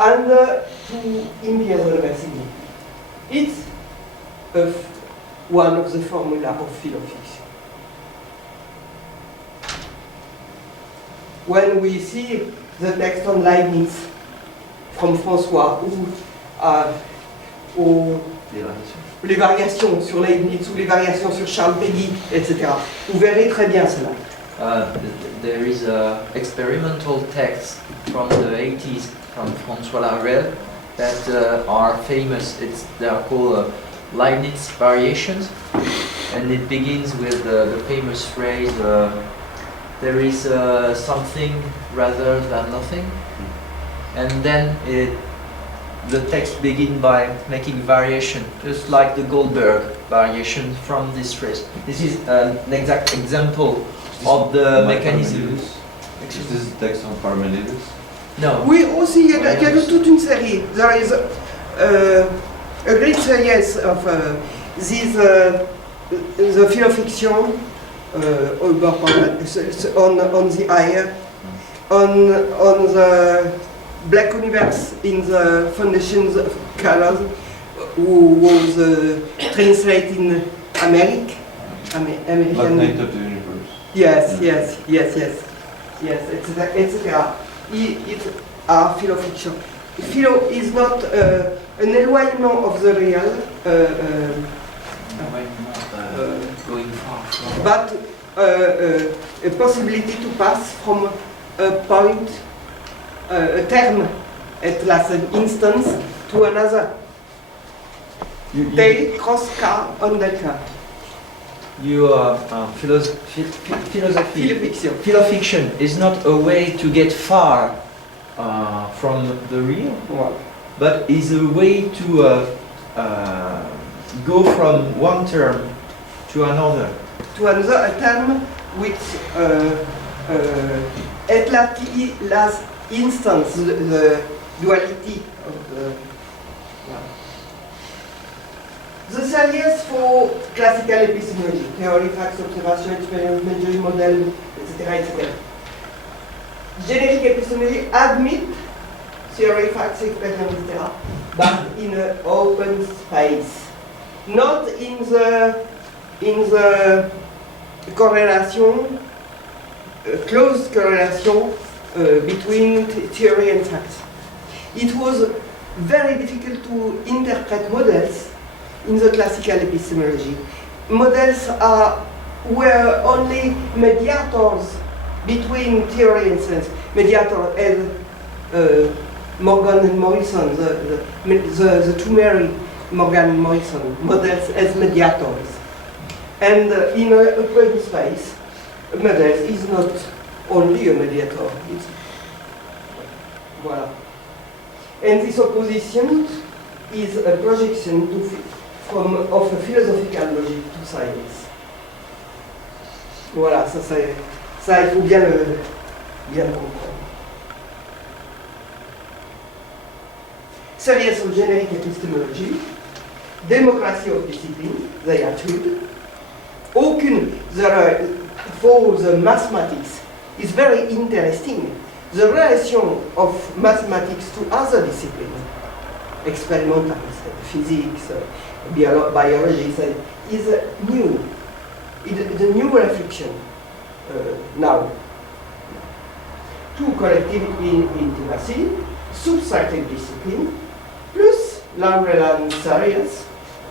and to impairs reversibility. It's one of the formula of philosophy. When we see the text on Leibniz from François ou les variations sur Leibniz ou les variations sur Charles Péguy, etc. Vous verrez très bien cela. There is a experimental text from the 80s from François Larel that are famous. They are called Leibniz variations, and it begins with the famous phrase, there is something rather than nothing. And then the text begins by making variation, just like the Goldberg variation from this phrase. This is an exact example of the mechanism. Is this text on Parmenides? No. Oui, aussi, il y a de toute une série. There is a great series of these, the philosophiction on the air, on the Black Universe in the Foundations of Colors, who was translated in American. Black Knight of the Universe. Yes, etc. It's a philo-fiction. Philo is not an éloignement of the real, Going far from. but a possibility to pass from a point, a term at last instance, to another. They cross car on that car. Philosophy Philo-fiction is not a way to get far from the real, but is a way to go from one term to another. To another, a term which at last instance, the duality of the. The series for classical epistemology, theory, facts, observation, experience, measuring, model, etc., etc. Generic epistemology admit theory, facts, experience, etc., but in an open space, not in the correlation, close correlation between theory and facts. It was very difficult to interpret models in the classical epistemology. Models were only mediators between theory and science. Mediator as Morgan and Morrison, the two Mary, Morgan and Morrison, models as mediators. And in an open space, a model is not only a mediator. Voilà. And this opposition is a projection of a philosophical logic to science. Voilà, ça il faut bien le comprendre. Series of Generic Epistemology, Democracy of Discipline, they are two. For the mathematics is very interesting. The relation of mathematics to other disciplines, experimental, physics, biology, is new. It's a new reflection now. Two collective intimacy, subtractive discipline, plus Langland series,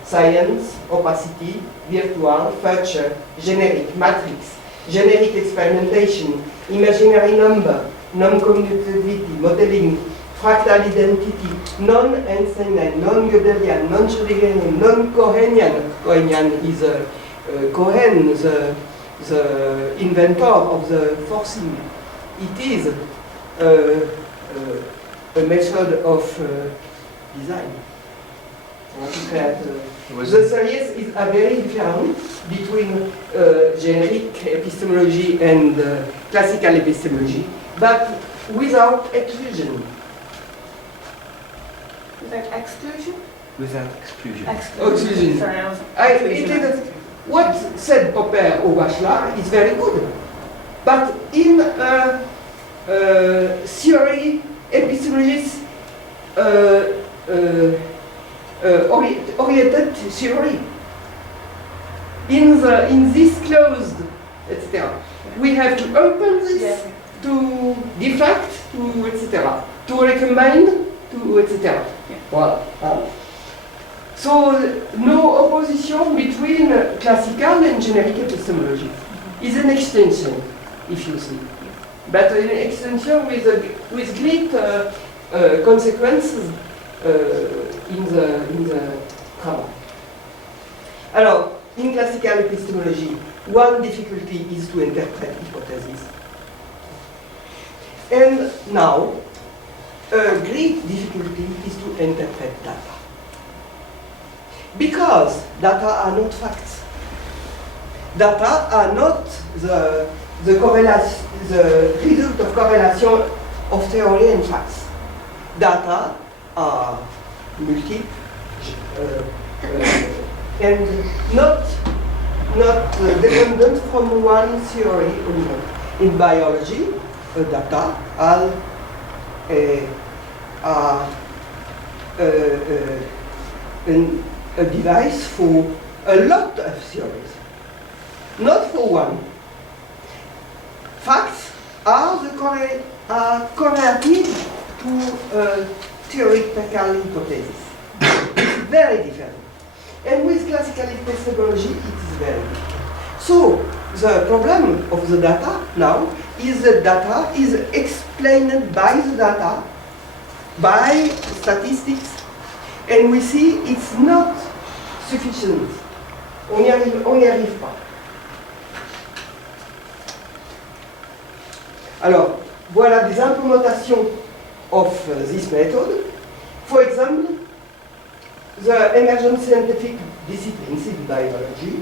science, opacity, virtual, future, generic, matrix, generic experimentation, imaginary number, non-commutativity, modeling, fractal identity, non-Einsteinian, non-Gödelian, non-Schrödingerian, non-Cohenian. Cohenian is Cohen, the inventor of the forcing. It is a method of design. The series are very different between generic epistemology and classical epistemology, but without exclusion. Without exclusion? Without exclusion. Exclusion. Sorry, I was What said Popper or Bachelard is very good, but in theory, epistemologists oriented theory. In this closed, etc. We have to open this to deflect, to etc. To recommend, to etc. Well, so no opposition between classical and generic epistemology is an extension, if you see, but an extension with great consequences in the grammar. Alors, in classical epistemology, one difficulty is to interpret hypotheses. And now, a great difficulty is to interpret data. Because data are not facts. Data are not the result of correlation of theory and facts. Data are multiple and not dependent from one theory only. In biology, data are a device for a lot of theories, not for one. Facts are correlative to theoretical hypothesis. It's very different. And with classical epistemology, it is very different. So, the problem of the data now is that data is explained by the data, by statistics, and we see it's not sufficient. On n'y arrive pas. Alors, voilà des implémentations of this method. For example, the emergent scientific disciplines in biology,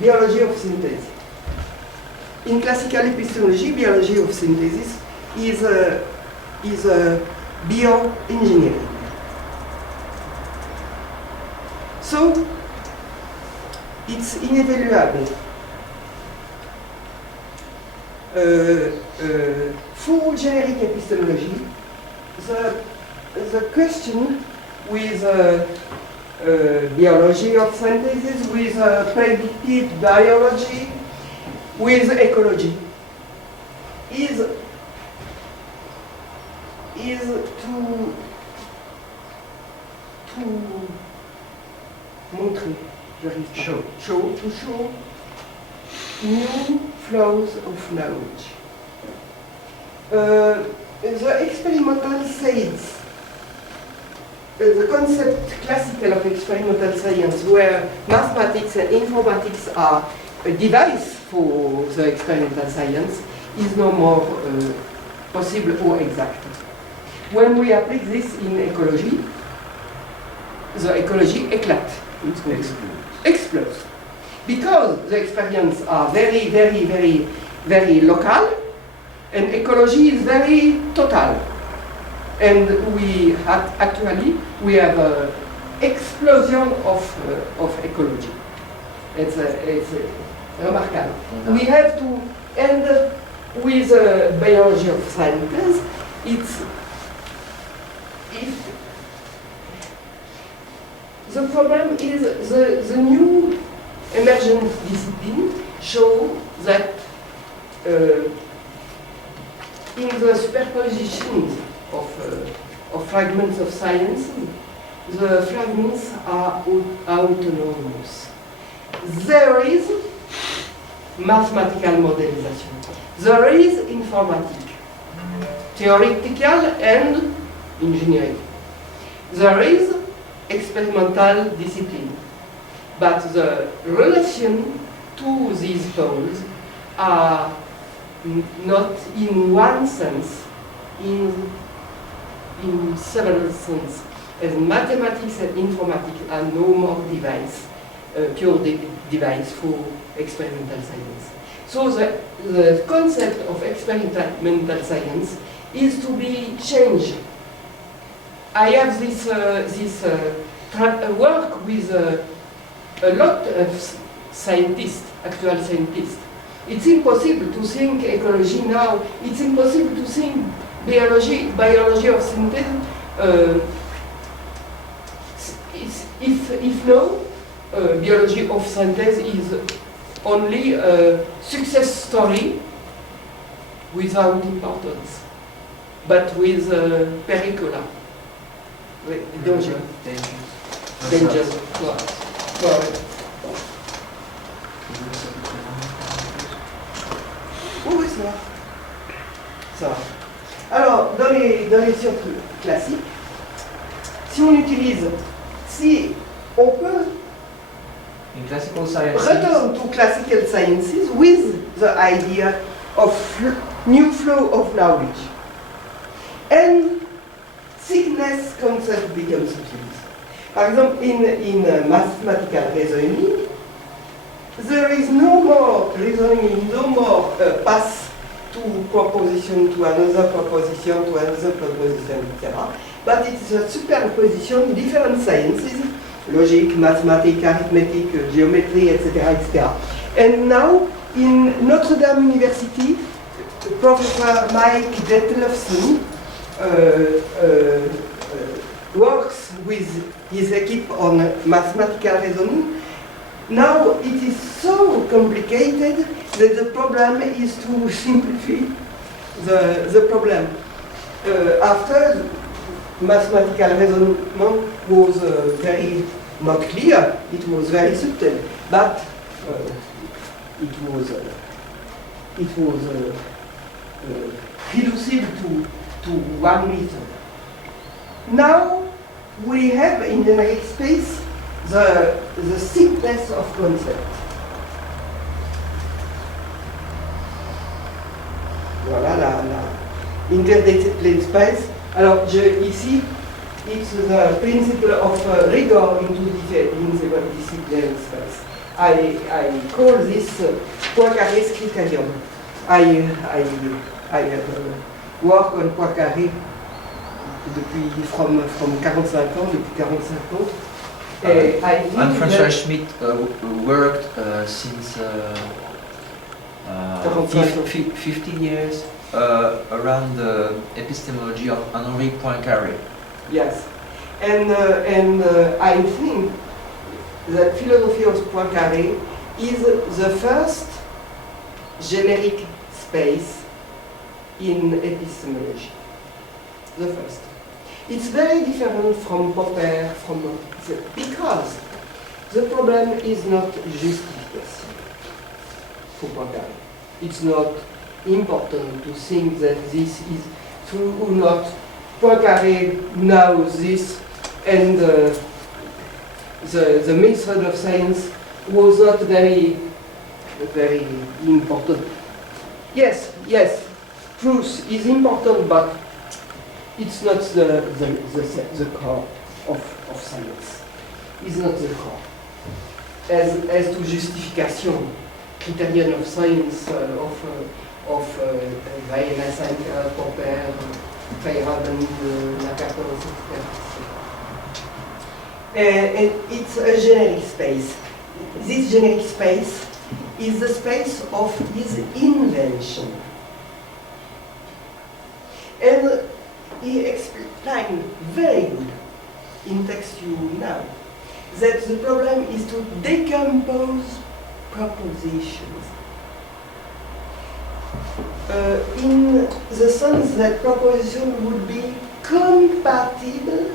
biology of synthesis. In classical epistemology, biology of synthesis is bioengineering. So, it's inevaluable. For generic epistemology, the question with biology of synthesis, with predictive biology, with ecology, is to montrer, to show new flows of knowledge. The experimental science, the concept classical of experimental science, where mathematics and informatics are a device for the experimental science, is no more possible or exact. When we apply this in ecology, the ecology éclate, explodes. Because the experiences are very, very, very, very local, and ecology is very total. And we have an explosion of ecology. It's remarkable. We have to end with biology of sciences. The problem is the new emergent discipline show that in the superposition of fragments of science, the fragments are autonomous. There is mathematical modelization. There is informatic, theoretical and engineering. There is experimental discipline. But the relation to these poles are not in one sense, in several senses. As mathematics and informatics are no more pure device for experimental science. So the concept of experimental science is to be changed. I have this work with a lot of scientists, actual scientists. It's impossible to think ecology now. It's impossible to think biology of synthesis. If no, biology of synthesis is only a success story without importance, but with pericula, danger. Oui, ça va. Ça va. Alors, dans les sciences classiques, si on peut In classical science, return to classical sciences with the idea of new flow of knowledge, and thickness concept becomes utilized. For example, in mathematical reasoning, there is no more reasoning, no more pass to proposition, to another proposition, to another proposition, etc. But it is a superposition, different sciences, logic, mathematics, arithmetic, geometry, etc., etc. And now, in Notre Dame University, Professor Mike Detlefsen works with his equipe on mathematical reasoning. Now it is so complicated that the problem is to simplify the problem. After mathematical reasoning was very not clear, it was very subtle, but it was reducible to one method. Now we have in generic space the thickness of concept. Voilà la interdiscipline space. Alors ici, it's the principle of rigor into interdisciplinary space. I call this Poincaré's criterion. I have worked on Poincaré from 45 ans, depuis 45 ans. Anne Françoise Schmid worked since 50 years around the epistemology of Henri Poincaré. Yes, and I think that philosophy of Poincaré is the first generic space in epistemology. The first. It's very different from Popper, because the problem is not justification for Poincaré. It's not important to think that this is true or not. Poincaré knows this, and the method of science was not very important. Yes, truth is important, but it's not the core of science. It's not the core. As to justification, criterion of science of Vienna 5, Popper, Feyerabend, Lacan, etc. And it's a generic space. This generic space is the space of his invention. And he explained very good in text you now that the problem is to decompose propositions. In the sense that proposition would be compatible,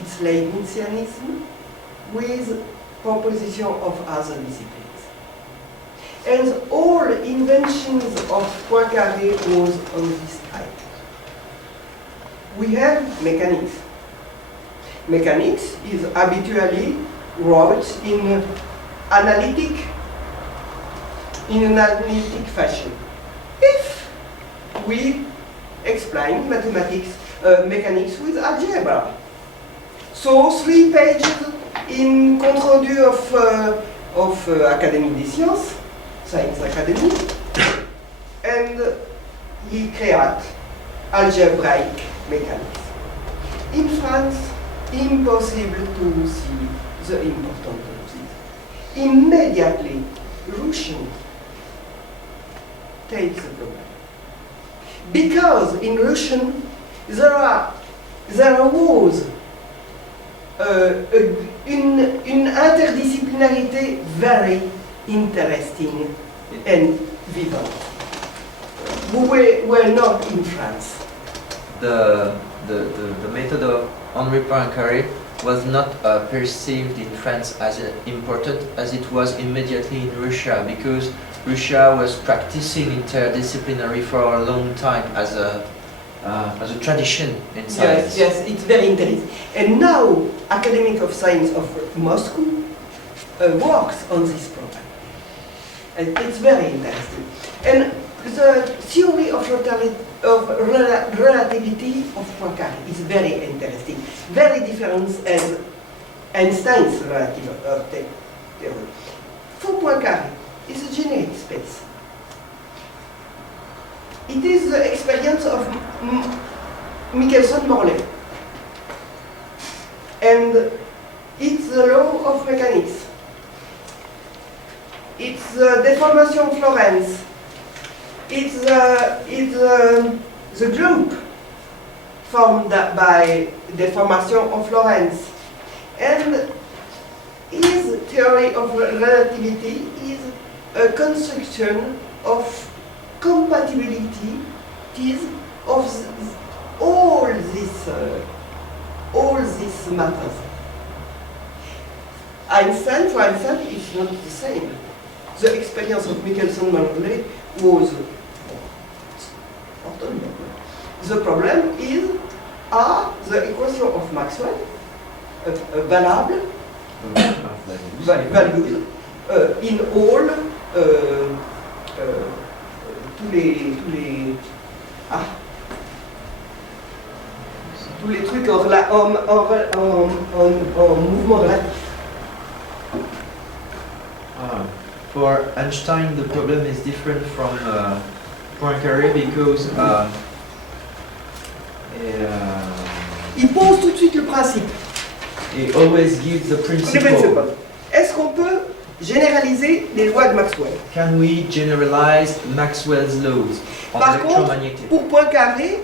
it's Leibnizianism with proposition of other disciplines. And all inventions of Poincaré was on this type. We have mechanics. Mechanics is habitually wrote in an analytic fashion. If we explain mathematics, mechanics with algebra, so 3 pages in compte rendu of Académie des Sciences, Science Academy, and he create algebraic mechanics. In France, impossible to see the importance of this. Immediately, Russian takes the problem. Because in Russian, there was une interdisciplinarité very interesting and vivid. We were not in France. The method of Henri Poincaré was not perceived in France as important as it was immediately in Russia, because Russia was practicing interdisciplinary for a long time as a tradition in science. Yes, it's very interesting. And now, Academy of Science of Moscow works on this problem. And it's very interesting. And the theory of relativity of Poincaré is very interesting. Very different as Einstein's relativity theory. For Poincaré, it's a generic space. It is the experience of Michelson-Morley. And it's the law of mechanics. It's the deformation of Lorentz. It's the group formed by deformation of Lorentz. And his theory of relativity is a construction of compatibility of all these matters. Einstein, for instance, is not the same. The experience of Michelson-Morley was the problem is, are the equation of Maxwell valable values in all tous les trucs en mouvement relatif. For Einstein, the problem is different from Poincaré because il pose tout de suite le principe. he always gives the principle. Est-ce qu'on peut généraliser les lois de Maxwell? Can we generalize Maxwell's laws on Par contre, electromagnetic? pour Poincaré,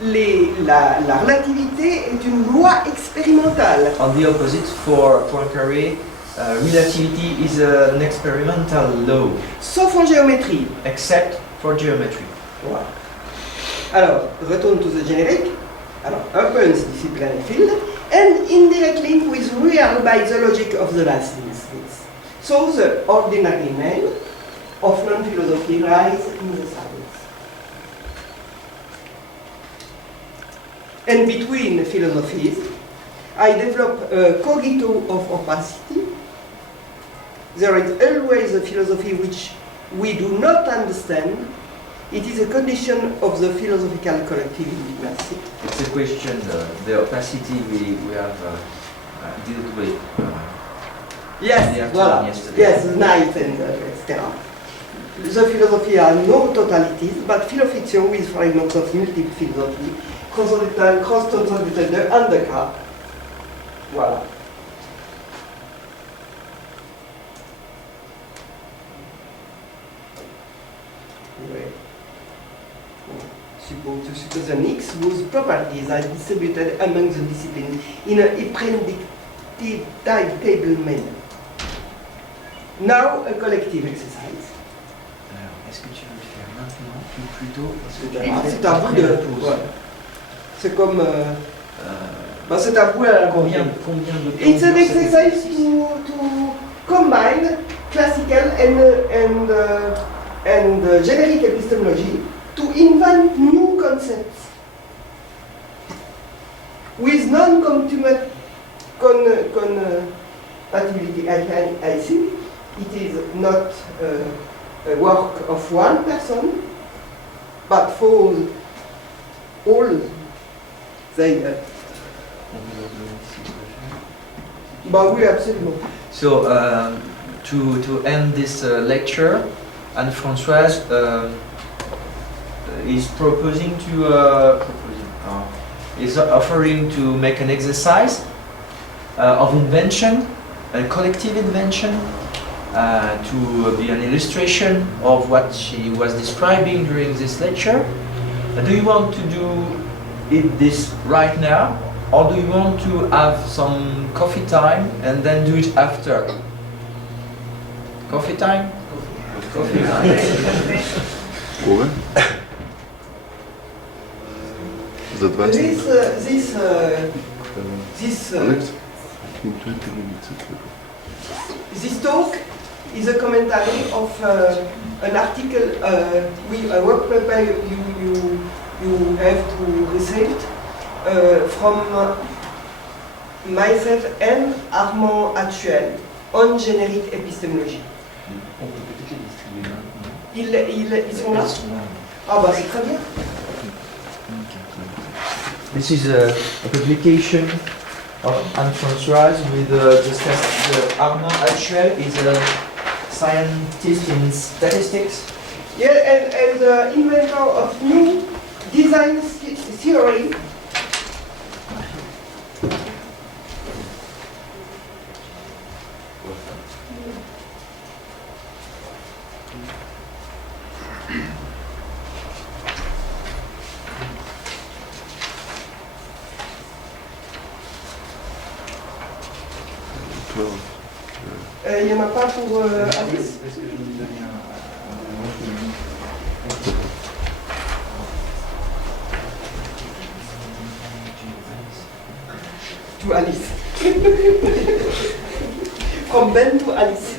la relativité est une loi expérimentale. On the opposite, for Poincaré, relativity is an experimental law, Sauf en géométrie. except for geometry. Voilà. Alors, return to the generic. Alors, opens disciplinary field and indirectly with real by the logic of the last instance. So the ordinary name of non-philosophy lies in the science. And between philosophies, I develop a cogito of opacity. There is always a philosophy which we do not understand. It is a condition of the philosophical collective intimacy. It's a question, the opacity we have dealt with. Yes, voilà. Yesterday. Yes, night and etc. The philosophy are no totalities, but philofiction with fragments of multiple philosophy, transcendental, cross-transcendental, undercut. Voilà. Anyway. Suppose an X whose properties are distributed among the disciplines in a predictable manner. Now, a collective exercise. Alors, est-ce que tu veux le faire maintenant ou plutôt? C'est à vous de. Ouais. C'est comme. Ben, c'est à vous à la Combien comprendre. de It's an temps dure cette exercise to combine classical and generic epistemology to invent new concepts with non-compatibility. I think it is not a work of one person, but for all they. Bah oui, absolument. So, to end this lecture, Anne Françoise is proposing to is offering to make an exercise of invention, a collective invention, to be an illustration of what she was describing during this lecture. Do you want to do this right now, or do you want to have some coffee time and then do it after? Coffee time? Coffee time. Ove? За 20 Alex? In 20 minutes. This talk is a commentary of an article, a work paper you have to receive from myself and Armand Actuel on Generic Epistemology. On peut peut-être les distribuer maintenant. Ils sont là? Ah bah c'est très bien. This is a publication of Anne Françoise with Armand Actuel is a scientist in statistics. Yeah, and the inventor of new design theory. Il n'y en a pas pour Alice? Est-ce que je vous donne To Alice. From Ben to Alice.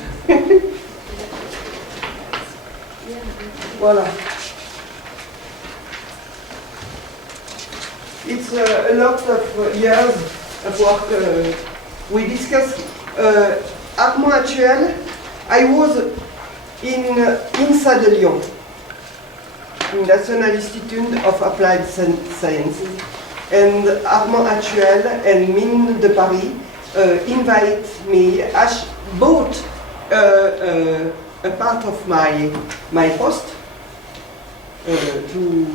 Voilà. It's a lot of years of work. We discussed Armand Actuel. I was inside Lyon, National Institute of Applied Sciences, and Armand Actuel and Mine de Paris invite me, both a part of my post to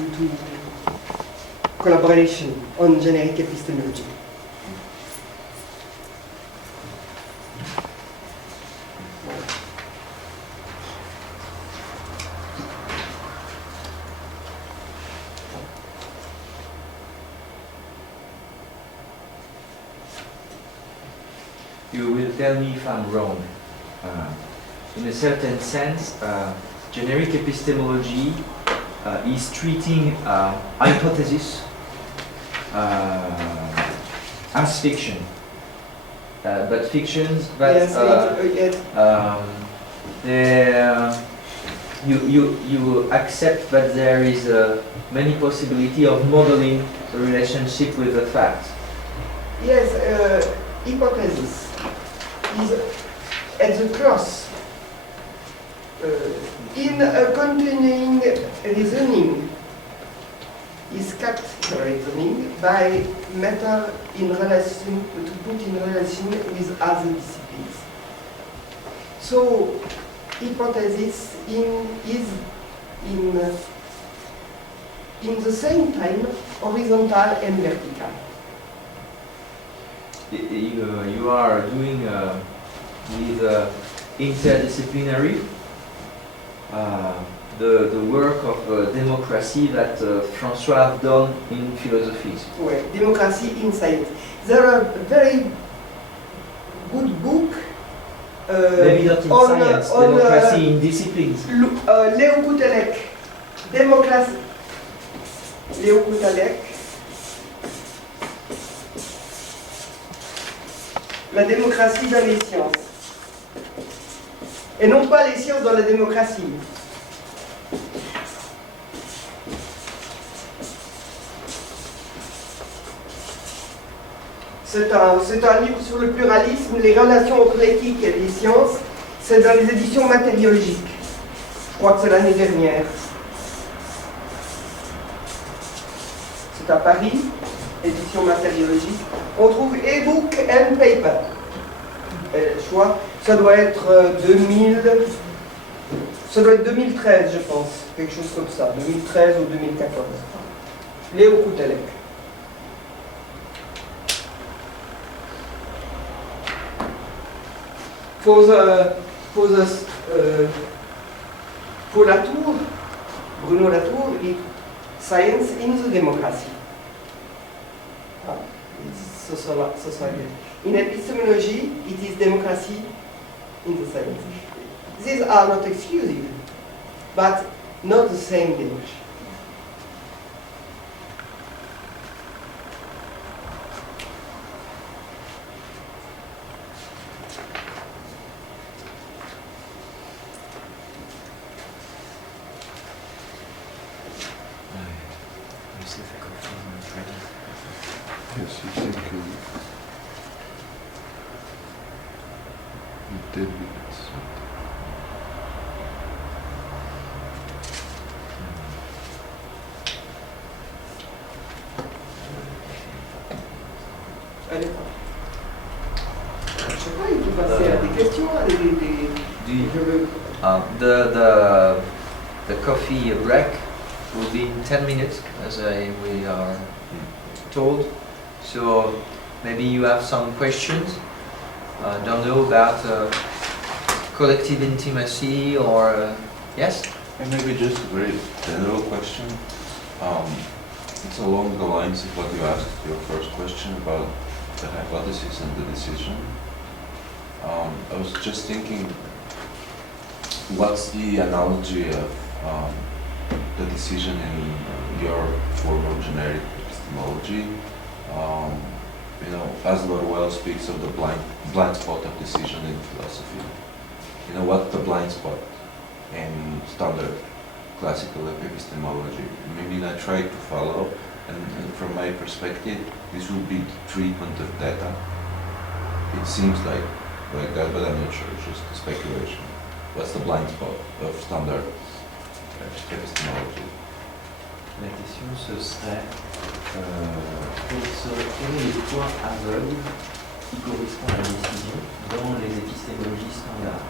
collaboration on generic epistemology. You will tell me if I'm wrong. In a certain sense, generic epistemology is treating hypothesis as fiction, but fictions that you accept that there is many possibility of modeling the relationship with the facts. Yes, hypothesis is at the cross in a continuing reasoning is characterizing by matter in relation to put in relation with other disciplines. So hypothesis is in the same time horizontal and vertical. You are doing with interdisciplinary the work of democracy that François have done in philosophy. Well, democracy in science. There are very good book. Maybe not in science, democracy in disciplines. Leo Kutelek, democracy. Leo Kutelek. la démocratie dans les sciences. Et non pas les sciences dans la démocratie. C'est un livre sur le pluralisme, les relations entre l'éthique et les sciences. C'est dans les éditions matériologiques. Je crois que c'est l'année dernière. C'est à Paris, édition matériologique. On trouve e-book and paper. Choix. Ça doit être 2013, je pense. Quelque chose comme ça. 2013 ou 2014. Léo Koutelek. Pour Latour, Bruno Latour, Science in the Democracy. In epistemology, it is democracy in the science. These are not exclusive, but not the same democracy. Yes, you think in 10 minutes. Allez, je sais pas, il faut passer à des questions, à des... The coffee break will be in 10 minutes, as we are told. So maybe you have some questions. Don't know about collective intimacy or yes? And maybe just a very general question. It's along the lines of what you asked your first question about the hypothesis and the decision. I was just thinking, what's the analogy of the decision in your form of generic epistemology? You know, as Orwell speaks of the blind spot of decision in philosophy. You know, what's the blind spot in standard classical epistemology? Maybe I try to follow, and from my perspective, this would be the treatment of data. It seems like that, but I'm not sure, it's just speculation. What's the blind spot of standard epistemology? La question ce serait quels sont les points aveugles qui correspondent à la décision dans les épistémologies standards.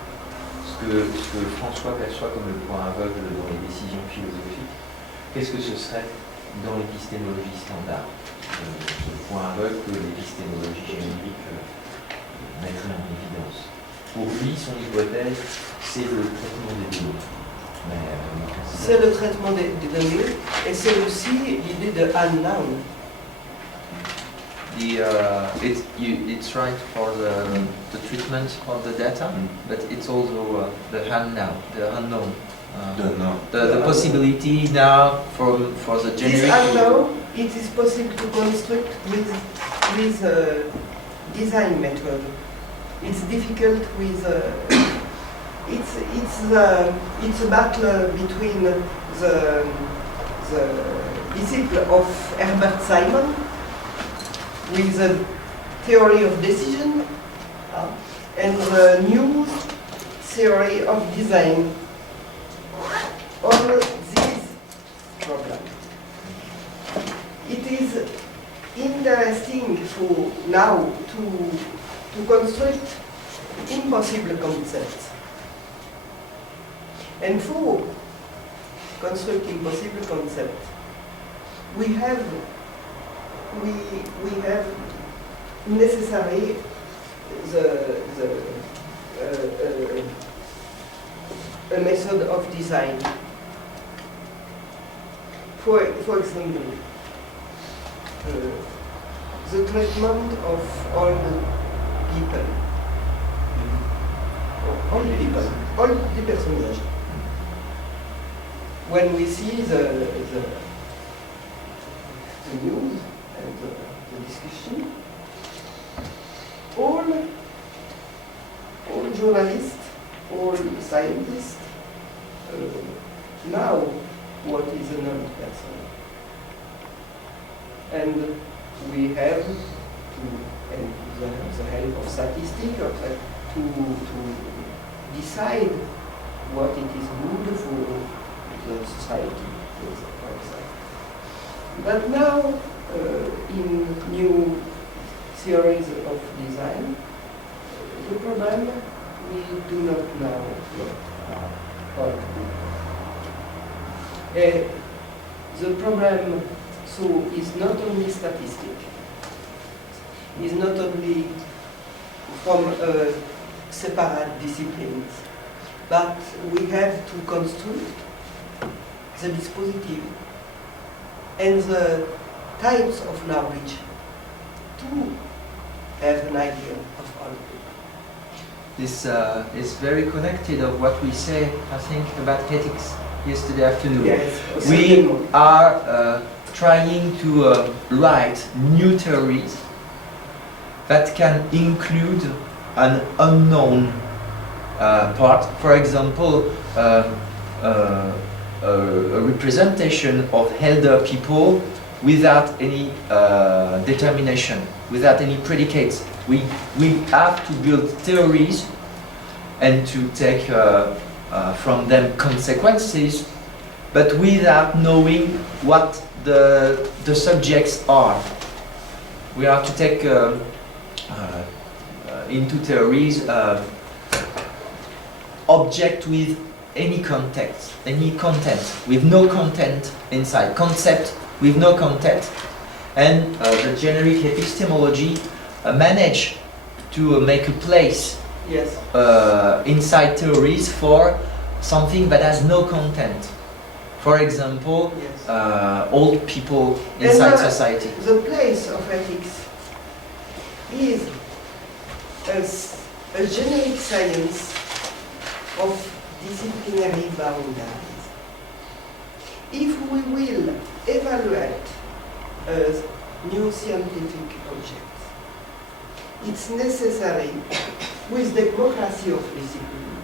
Ce que François perçoit comme le point aveugle dans les décisions philosophiques, qu'est-ce que ce serait dans l'épistémologie standard, ce point aveugle que l'épistémologie générique mettrait en évidence. Pour lui, son hypothèse, c'est le traitement des données. C'est le traitement des données et c'est aussi l'idée de unknown. It's right for the treatment of the data, but it's also the unknown. The possibility now for the generic. This unknown, it is possible to construct with design method. It's difficult with. It's a battle between the disciple of Herbert Simon with the theory of decision and the new theory of design. All these problems. It is interesting for now to construct impossible concepts. And for constructing possible concepts, we have necessary a method of design. For example, the treatment of all people, all the personnages. When we see the news and the discussion, all all scientists know what is a non-person. And we have to, and the help of statistics, to decide what it is good for the society, for example. But now, in new theories of design, the problem we do not know how to do. The problem, so, is not only statistic, is not only from separate disciplines, but we have to construct the dispositive and the types of knowledge to have an idea of all. This is very connected of what we say, I think, about ethics yesterday afternoon. Yes, We are trying to write new theories that can include an unknown part. For example, a representation of elder people without any determination, without any predicates. We have to build theories and to take from them consequences, but without knowing what the subjects are. We have to take into theories object with any context, any content, with no content inside, concept with no content. And the generic epistemology manage to make a place Yes. inside theories for something that has no content. For example, Yes. old people inside And, society. The place of ethics is a generic science of disciplinary boundaries. If we will evaluate new scientific objects, it's necessary, with democracy of discipline,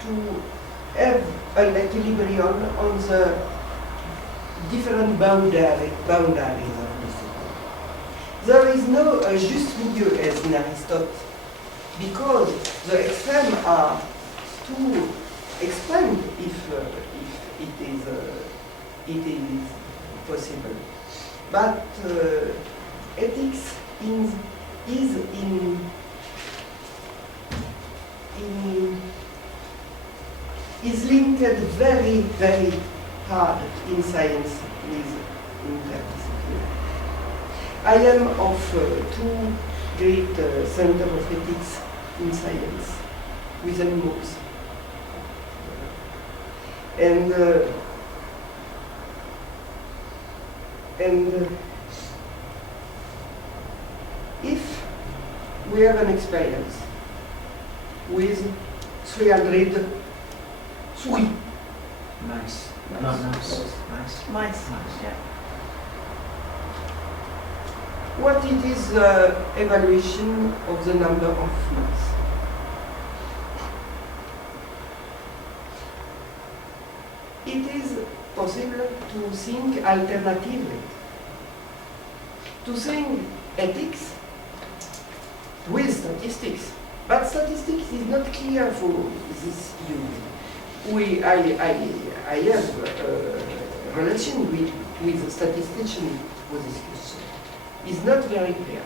to have an equilibrium on the different boundaries of discipline. There is no just milieu as in Aristotle, because the extremes are too explained if it is possible. But ethics is linked very, very hard in science with interdiscipline. I am of two great centers of ethics in science with animals. And if we have an experience with 300 sui, Nice. Nice. No, nice. Nice. Mice. Yeah. what it is the evaluation of the number of mice? It is possible to think alternatively, to think ethics with statistics. But statistics is not clear for this use. I have a relation with a statistician for this question. It's not very clear.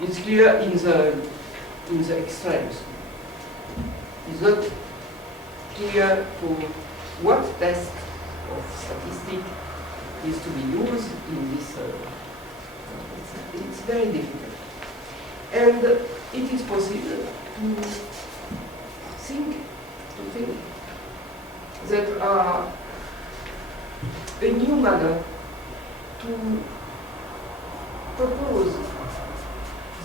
It's clear in the extremes. It's not clear for what test of statistic is to be used in this. It's very difficult. And it is possible to think that are a new manner to propose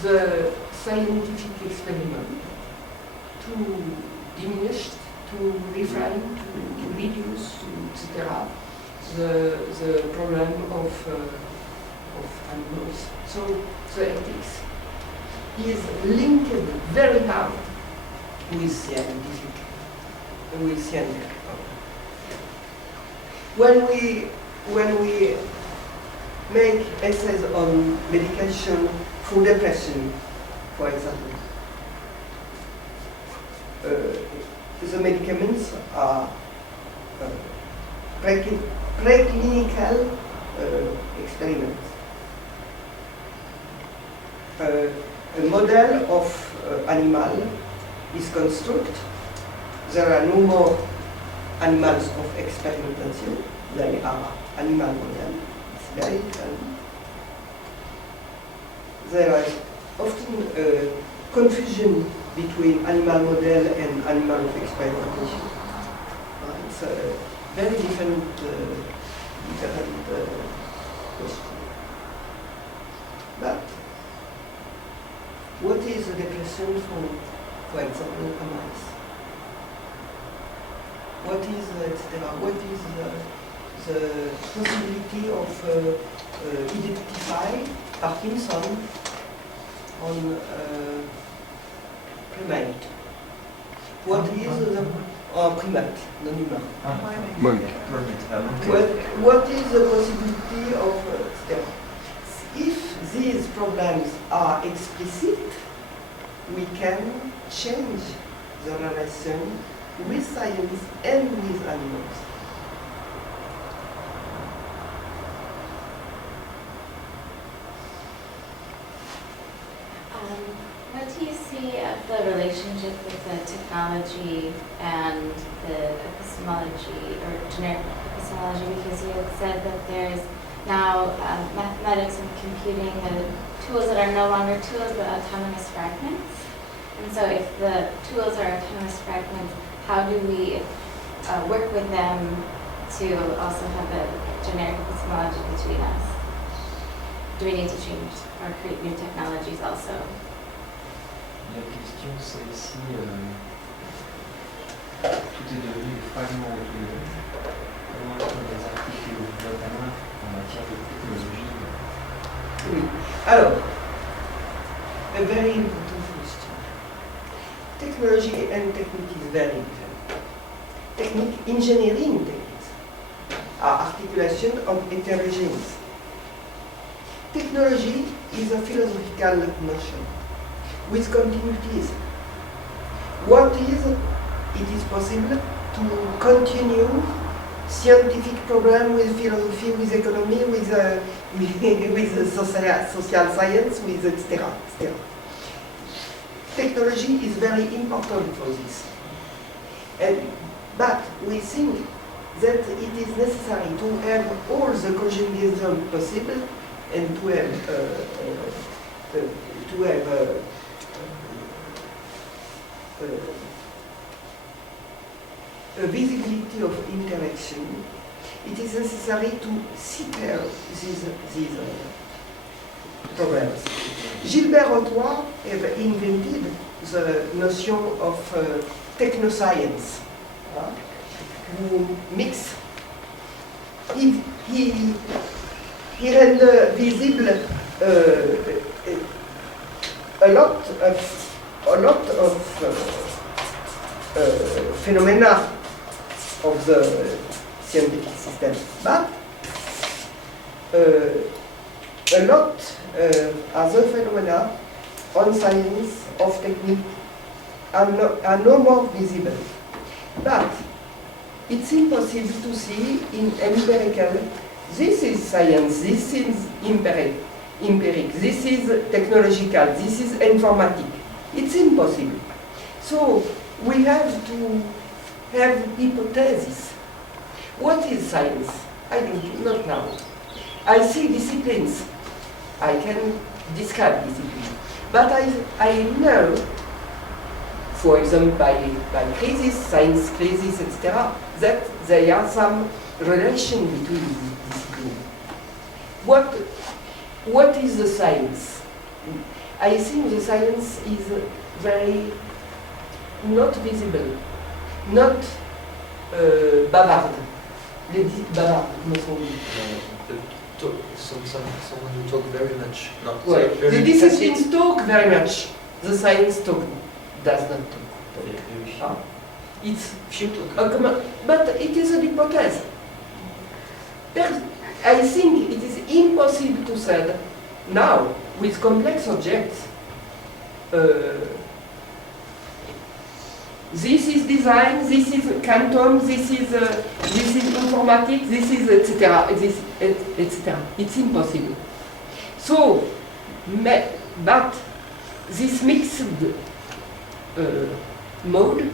the scientific experiment to diminish, to refine, to reduce, etc. the problem of animals. So the ethics is linked very hard with scientific problem. When we make essays on medication for depression, for example, the medicaments are preclinical experiments. A model of animal is constructed. There are no more animals of experimentation. They are animal model. It's very different. There is often confusion between animal model and animal of experimentation. It's a very different question. But what is the depression for example, a mice? What is, etc.? What is the possibility of identify Parkinson on primate? What is the primate, non-human? Monkey. What is the possibility of if these problems are explicit, we can change the relation with science and with animals. What do you see of the relationship with the technology and the epistemology, or generic epistemology? Because you had said that there's now mathematics and computing, tools that are no longer tools but autonomous fragments. And so if the tools are autonomous fragments, how do we work with them to also have a generic epistemology between us? Do we need to change or create new technologies also? La question c'est si tout est devenu des fragments autour de nous, comment est-ce qu'on les articule, notamment en matière de technologie? Oui. Alors, a very important question. Technology and technique is very different. Engineering techniques are articulation of heterogeneous. Technology is a philosophical notion with continuities. What is, it is possible to continue scientific problem with philosophy, with economy, with social science, with etc. Technology is very important for this. But we think that it is necessary to have all the conjugations possible and to have a visibility of interaction. It is necessary to separate these problems. Gilbert Rotois have invented the notion of technoscience, who mix. He render visible a lot of phenomena of the scientific system, but a lot other phenomena on science of technique are no more visible. But it's impossible to see in empirical. This is science, this is empiric, this is technological, this is informatic. It's impossible. So we have to have hypotheses. What is science? I do not know. I see disciplines. I can describe disciplines. But I know, for example, by crisis, science crisis, etc., that there are some relation between these disciplines. What is the science? I think the science is very not visible, not bavard. Les dits bavards, me semble. someone who talk very much, not Well, very the disciplines talk very much. The science does not talk. Ah. It's but it is an hypothesis. I think it is impossible to say now with complex objects. This is design, this is quantum, this is informatics, this is etc. etc. It's impossible. So, but this mixed mode,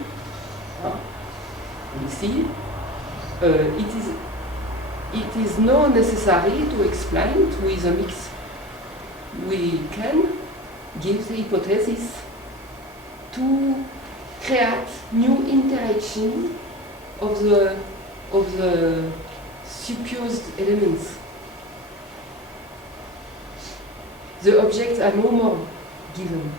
we see, it is not necessary to explain it with a mix. We can give the hypothesis to create new interaction of the supposed elements. The objects are no more given.